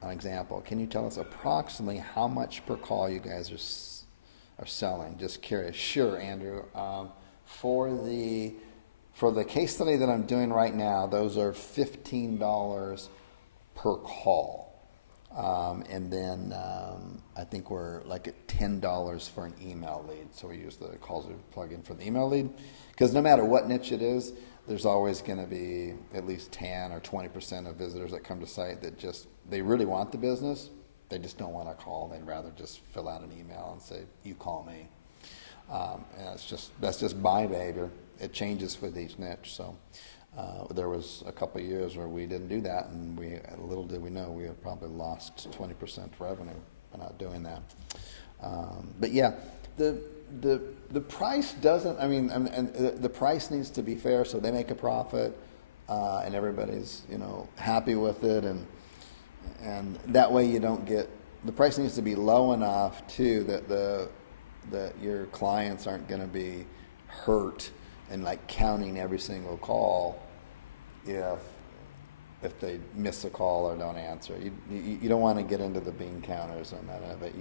an example. Can you tell us approximately how much per call you guys are selling? Just curious. Sure, Andrew. For the case study that I'm doing right now, those are $15 per call. And then I think we're like at $10 for an email lead. So we use the kallzu plugin for the email lead. Because no matter what niche it is, there's always going to be at least 10 or 20% of visitors that come to site that they really want the business. They just don't want to call. They'd rather just fill out an email and say, you call me. And that's just my behavior. It changes with each niche. So there was a couple of years where we didn't do that, and little did we know we had probably lost 20% revenue by not doing that. But yeah, the price doesn't. And the price needs to be fair, so they make a profit, and everybody's happy with it, and that way you don't get. The price needs to be low enough too that your clients aren't going to be hurt and like counting every single call if they miss a call or don't answer. You don't want to get into the bean counters on that of it.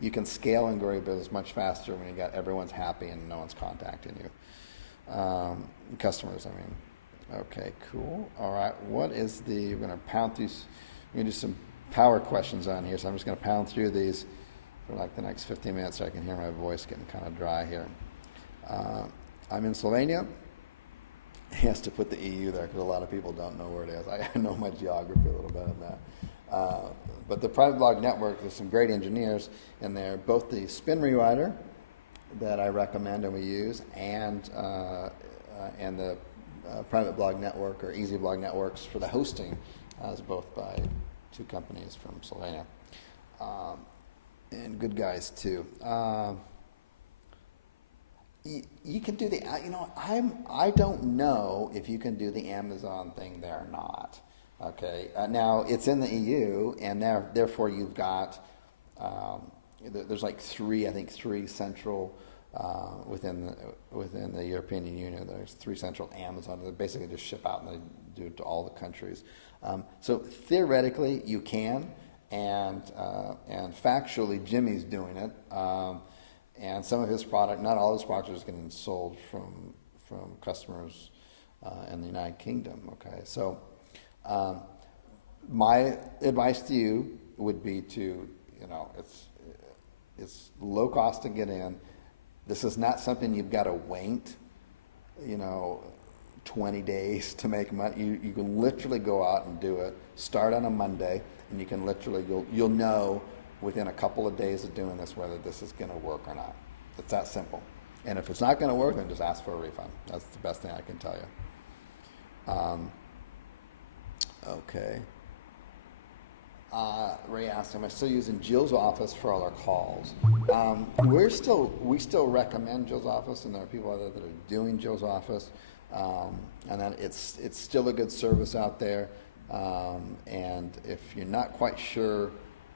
You can scale and grow your business much faster when you got everyone's happy and no one's contacting you. Customers, I mean. Okay, cool. All right, we're going to pound through. We're going to do some power questions on here, so I'm just going to pound through these for like the next 15 minutes so I can hear my voice getting kind of dry here. I'm in Slovenia. He has to put the EU there because a lot of people don't know where it is. I know my geography a little bit of that. But the private blog network, there's some great engineers in there, both the spin rewriter that I recommend and we use, and the private blog network or easy blog networks for the hosting, is both by two companies from Slovenia. And good guys too. You can do the, I don't know if you can do the Amazon thing there or not. Okay, now it's in the EU, and therefore you've got, there's like three central, within the European Union, there's 3 central Amazon. They basically just ship out and they do it to all the countries. So theoretically you can, and factually Jimmy's doing it. And some of his product, not all his products, are getting sold from customers in the United Kingdom. Okay, so my advice to you would be to, it's low cost to get in. This is not something you've got to wait, 20 days to make money. You can literally go out and do it. Start on a Monday, and you can literally you'll know within a couple of days of doing this whether this is going to work or not. It's that simple. And if it's not going to work, then just ask for a refund. That's the best thing I can tell you. Okay. Ray asked, am I still using Jill's office for all our calls? We still recommend Jill's office, and there are people out there that are doing Jill's office, and that it's still a good service out there. And if you're not quite sure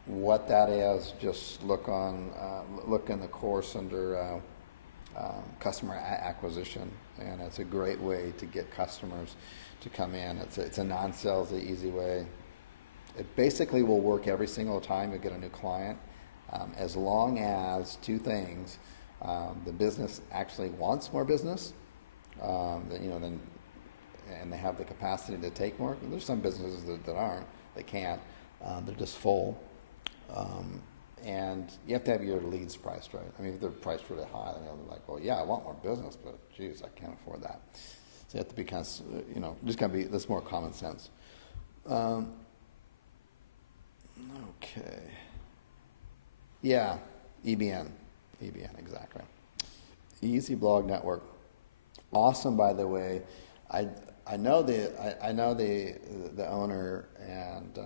what that is, just look in the course under customer acquisition, and it's a great way to get customers to come in. It's a non-salesy, easy way. It basically will work every single time you get a new client, as long as two things: the business actually wants more business, then and they have the capacity to take more. There's some businesses that aren't; they can't. They're just full. And you have to have your leads priced right. I mean, if they're priced really high, then they're like, well, yeah, I want more business, but geez, I can't afford that. So you have to be kind of, just got to be, that's more common sense. Okay. Yeah, EBN, exactly. Easy Blog Network. Awesome, by the way. I know the owner, and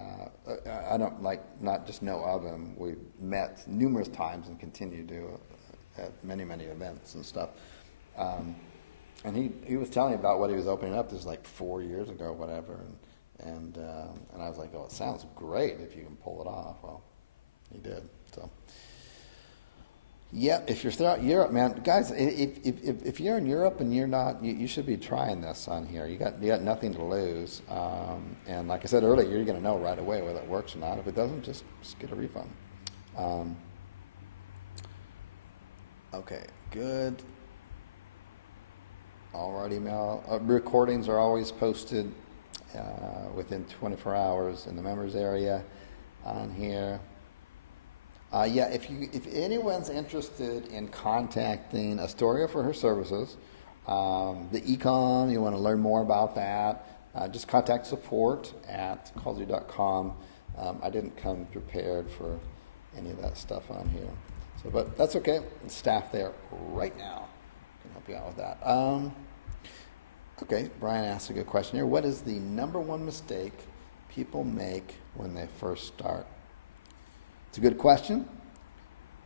I don't not just know of him. We've met numerous times and continue to at many events and stuff. And he was telling me about what he was opening up. This was like 4 years ago, or whatever. And I was like, oh, it sounds great if you can pull it off. Well, he did. So. Yeah, if you're throughout Europe, man, guys, if you're in Europe and you're not, you should be trying this on here. You got nothing to lose, and like I said earlier, you're going to know right away whether it works or not. If it doesn't, just get a refund. Okay, good. Alright, email recordings are always posted within 24 hours in the members area on here. Yeah, if anyone's interested in contacting Assaria for her services, the Ecom, you want to learn more about that, just contact support at kallzu.com. I didn't come prepared for any of that stuff on here, but that's okay. Staff there right now can help you out with that. Okay, Brian asked a good question here. What is the number one mistake people make when they first start? It's a good question.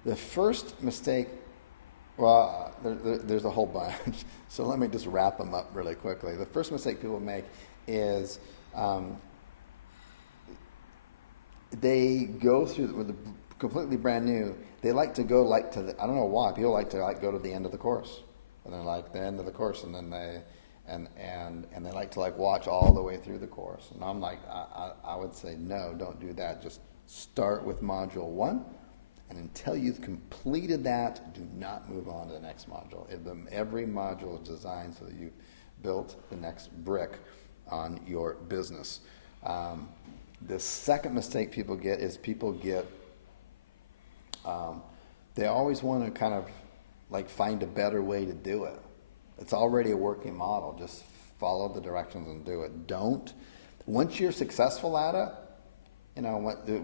The first mistake, well, there's a whole bunch, so let me just wrap them up really quickly. The first mistake people make is they go through, with a completely brand new, they like to go I don't know why, people like to go to the end of the course. And they're like, the end of the course, and then they like to watch all the way through the course. And I'm like, I would say, no, don't do that. Just start with module 1, and until you've completed that, do not move on to the next module. Every module is designed so that you've built the next brick on your business. The second mistake people get is they always want to kind of find a better way to do it. It's already a working model. Just follow the directions and do it. Once you're successful at it,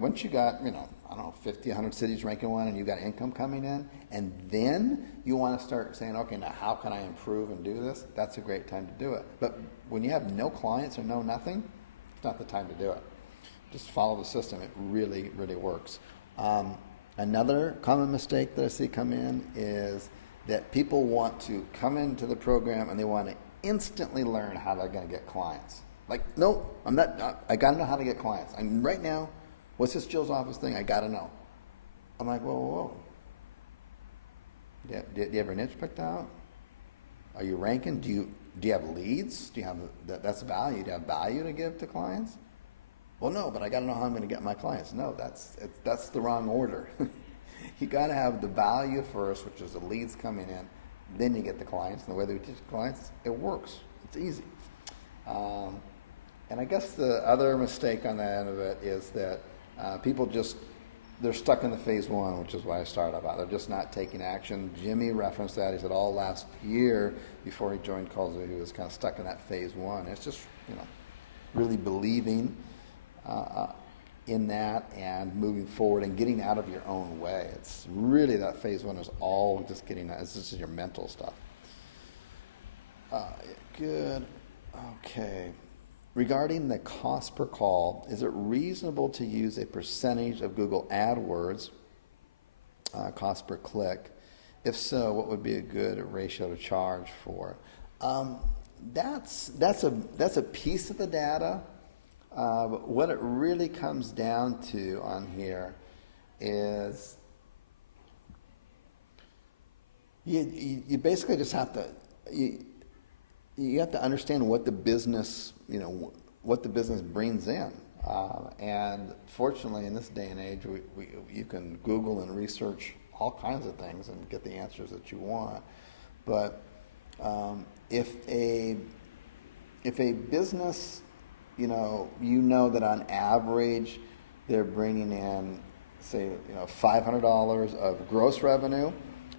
once you got, I don't know, 50, 100 cities ranking one, and you got income coming in, and then you want to start saying, okay, now how can I improve and do this? That's a great time to do it. But when you have no clients or no nothing, it's not the time to do it. Just follow the system. It really, really works. Another common mistake that I see come in is that people want to come into the program and they want to instantly learn how they're going to get clients. No, I'm not. I got to know how to get clients. Right now, what's this Jill's office thing? I got to know. I'm like, whoa. Do you have a niche picked out? Are you ranking? Do you have leads? Do you have that's value? Do you have value to give to clients? Well, no, but I got to know how I'm going to get my clients. No, that's the wrong order. You got to have the value first, which is the leads coming in. Then you get the clients. And the way that we teach clients, it works. It's easy. And I guess the other mistake on the end of it is that people they're stuck in the phase 1, which is why I started about. They're just not taking action. Jimmy referenced that. He said all last year before he joined kallzu, he was kind of stuck in that phase 1. It's just, really believing in that and moving forward and getting out of your own way. It's really that phase 1 is all just getting that. It's just your mental stuff. Good. Okay. Regarding the cost per call, is it reasonable to use a percentage of Google AdWords cost per click? If so, what would be a good ratio to charge for? That's a piece of the data. But what it really comes down to on here is You basically just have to you have to understand what the business what the business brings in, and fortunately in this day and age you can Google and research all kinds of things and get the answers that you want. But if a business you know that on average they're bringing in say $500 of gross revenue,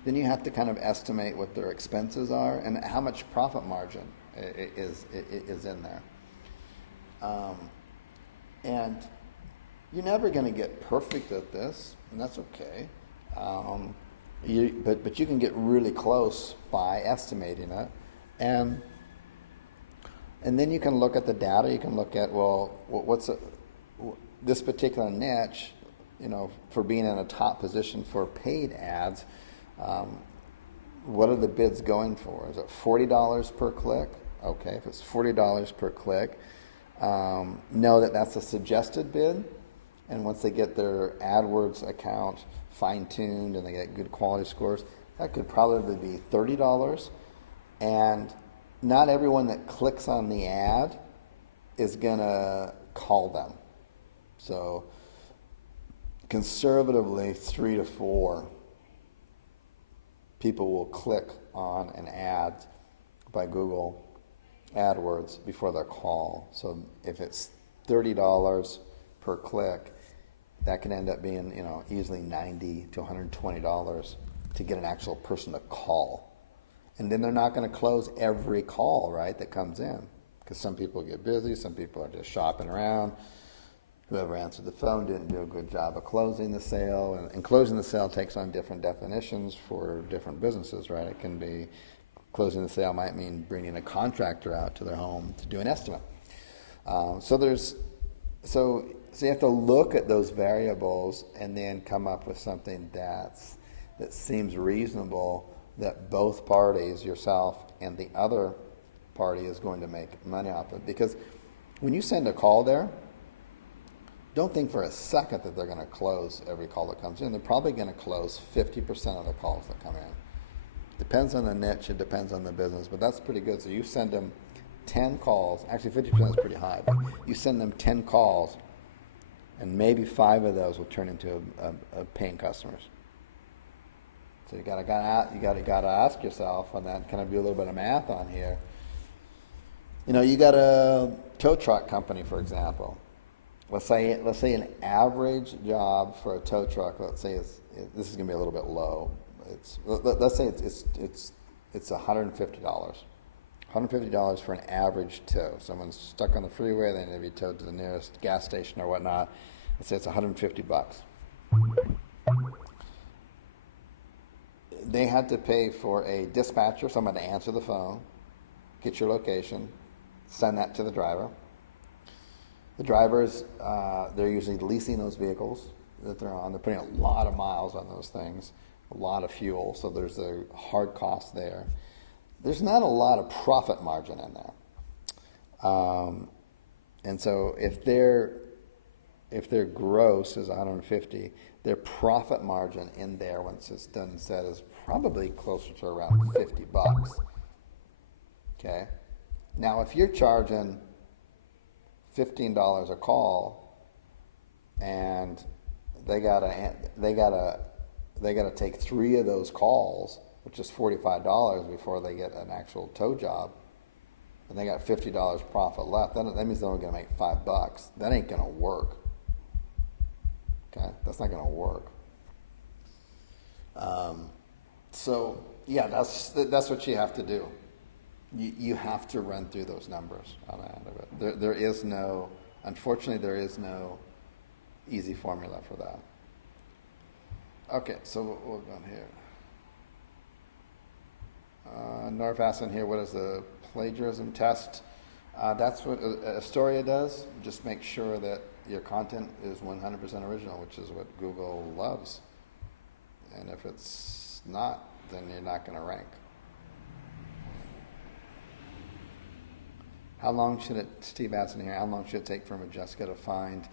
then you have to kind of estimate what their expenses are and how much profit margin is in there. And you're never going to get perfect at this, and that's okay. But you can get really close by estimating it, and then you can look at the data. You can look at this particular niche, for being in a top position for paid ads. What are the bids going for? Is it $40 per click? Okay, if it's $40 per click, know that that's a suggested bid, and once they get their AdWords account fine-tuned and they get good quality scores, that could probably be $30. And not everyone that clicks on the ad is gonna call them. So conservatively, 3 to 4 people will click on an ad by Google AdWords before their call. So if it's $30 per click, that can end up being easily $90 to $120 to get an actual person to call. And then they're not going to close every call, right, that comes in, because some people get busy, some people are just shopping around. Whoever answered the phone didn't do a good job of closing the sale, and closing the sale takes on different definitions for different businesses, right? It can be closing the sale might mean bringing a contractor out to their home to do an estimate. So you have to look at those variables and then come up with something that seems reasonable, that both parties, yourself and the other party, is going to make money off of. Because when you send a call there, don't think for a second that they're going to close every call that comes in. They're probably going to close 50% of the calls that come in. Depends on the niche, it depends on the business, but that's pretty good. So you send them 10 calls, actually 50% is pretty high, but you send them 10 calls, and maybe 5 of those will turn into a paying customers. So you gotta ask yourself on that. Kind of do a little bit of math on here. You got a tow truck company, for example. Let's say an average job for a tow truck. Let's say this is gonna be a little bit low. Let's say it's $150. $150 for an average tow. Someone's stuck on the freeway, they need to be towed to the nearest gas station or whatnot. Let's say it's $150. They had to pay for a dispatcher, someone to answer the phone, get your location, send that to the driver. The drivers, they're usually leasing those vehicles that they're on. They're putting a lot of miles on those things, a lot of fuel, so there's a hard cost there. There's not a lot of profit margin in there. And so if their gross is 150, their profit margin in there, once it's done and said, is probably closer to around $50. Okay? Now if you're charging $15 a call, and they gotta take 3 of those calls, which is $45 before they get an actual tow job, and they got $50 profit left, that means they're only gonna make $5. That ain't gonna work. Okay, that's not gonna work. So yeah, that's what you have to do. You have to run through those numbers on the end of it. There is no, unfortunately, there is no easy formula for that. Okay, so we'll go on here. Norv asked in here, what is the plagiarism test? That's what Assaria does. Just make sure that your content is 100% original, which is what Google loves. And if it's not, then you're not going to rank. How long should it, Steve asked in here, how long should it take for Majeska to find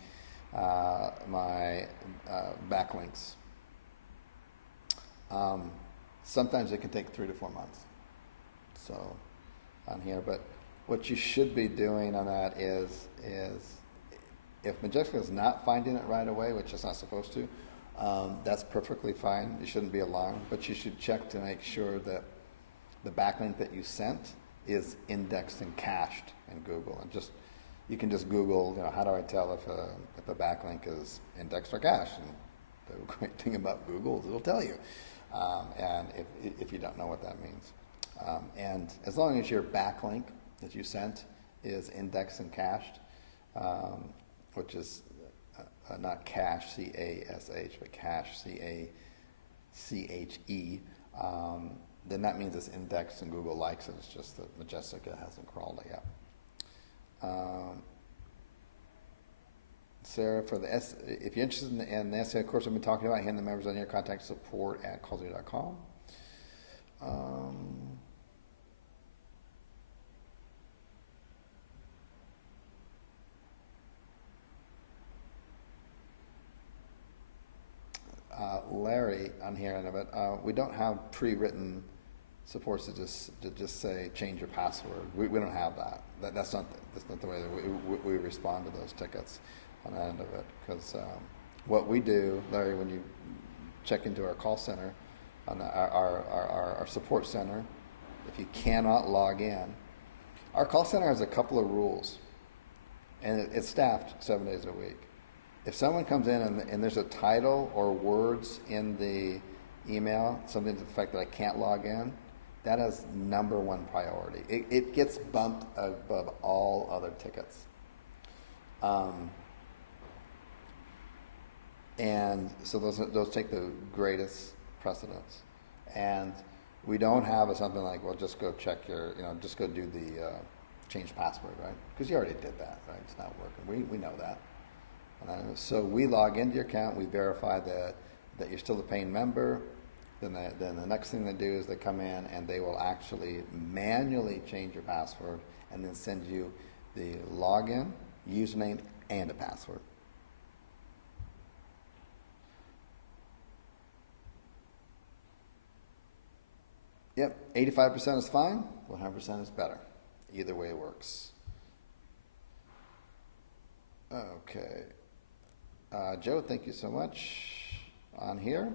my backlinks? Sometimes it can take 3 to 4 months. So on here, but what you should be doing on that is if Majestic is not finding it right away, which it's not supposed to, that's perfectly fine. You shouldn't be alarmed, but you should check to make sure that the backlink that you sent is indexed and cached in Google. And you can just Google, how do I tell if a backlink is indexed or cached? And the great thing about Google is it'll tell you. And if you don't know what that means. And as long as your backlink that you sent is indexed and cached, which is not cache, C-A-S-H, but cache, C-A-C-H-E, then that means it's indexed and Google likes it. It's just that Majestica hasn't crawled it yet. Sarah, if you're interested in the SEO course we've been talking about here in the members on here, contact support at kallzu.com. Larry on here, but we don't have pre-written supports to just say change your password. We don't have that. That's not the way that we respond to those tickets on the end of it. Because what we do, Larry, when you check into our call center, on our support center, if you cannot log in, our call center has a couple of rules, and it's staffed 7 days a week. If someone comes in and there's a title or words in the email, something to the effect that I can't log in, that is number one priority. It gets bumped above all other tickets. And so those take the greatest precedence. And we don't have something like, well, just go check just go do the change password, right? Because you already did that, right? It's not working. We know that. So we log into your account, we verify that you're still a paying member. Then the next thing they do is they come in and they will actually manually change your password and then send you the login, username, and a password. Yep, 85% is fine, 100% is better. Either way works. Okay. Joe, thank you so much. On here,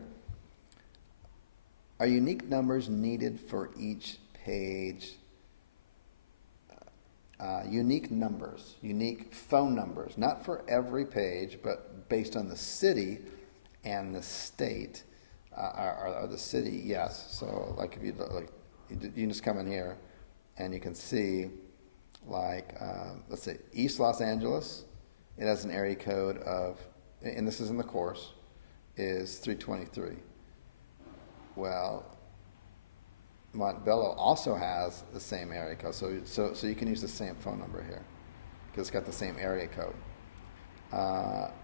are unique numbers needed for each page? Unique numbers, unique phone numbers, not for every page, but based on the city and the state. Or the city, yes. So, like if you can just come in here, and you can see, let's say East Los Angeles. It has an area code of, and this is in the course, is 323. Well, Montbello also has the same area code, so you can use the same phone number here because it's got the same area code,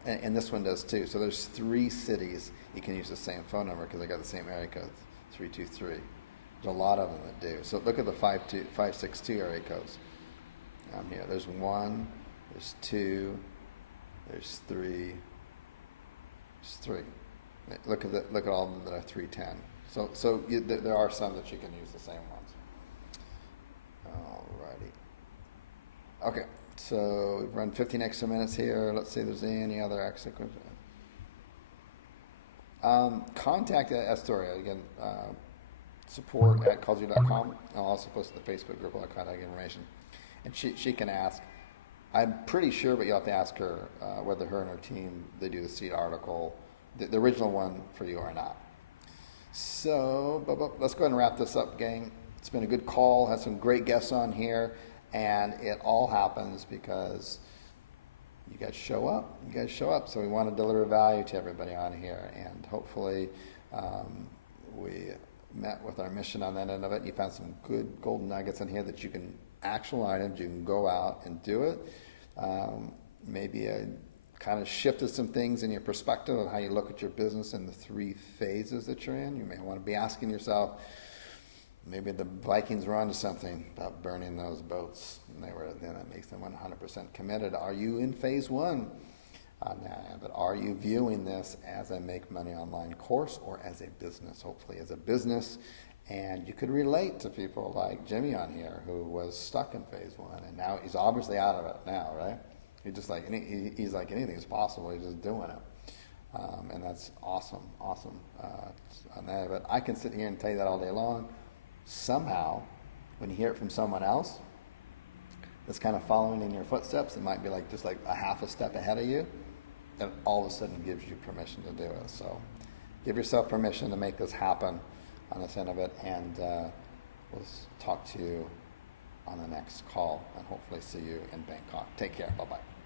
and this one does too. So there's 3 cities you can use the same phone number because they got the same area code, 323. There's a lot of them that do. So look at the 562 area codes down here. There's 1, there's 2, there's 3, there's 3. Look at all of them that are 310. So there are some that you can use the same ones. Alrighty. Okay, so we've run 15 extra minutes here. Let's see if there's any other extra questions. Contact Assaria, again, support at kallzu.com. I'll also post to the Facebook group all the contact information. And she can ask. I'm pretty sure, but you'll have to ask her whether her and her team, they do the seed article, the original one for you or not. So, let's go ahead and wrap this up, gang. It's been a good call, had some great guests on here, and it all happens because you guys show up. So we want to deliver value to everybody on here, and hopefully we met with our mission on that end of it. You found some good golden nuggets in here that you can, actual items, you can go out and do it. Maybe kind of shifted some things in your perspective of how you look at your business in the 3 phases that you're in. You may want to be asking yourself, maybe the Vikings were onto something about burning those boats, and then that makes them 100% committed. Are you in phase 1? on that. But are you viewing this as a make money online course or as a business? Hopefully as a business. And you could relate to people like Jimmy on here who was stuck in phase one, and now he's obviously out of it now, right? He's like anything is possible. He's just doing it. And that's awesome. But I can sit here and tell you that all day long. Somehow, when you hear it from someone else that's kind of following in your footsteps, it might be like just like a half a step ahead of you, and all of a sudden gives you permission to do it. So give yourself permission to make this happen on this end of it, and we'll talk to you on the next call, and hopefully see you in Bangkok. Take care. Bye-bye.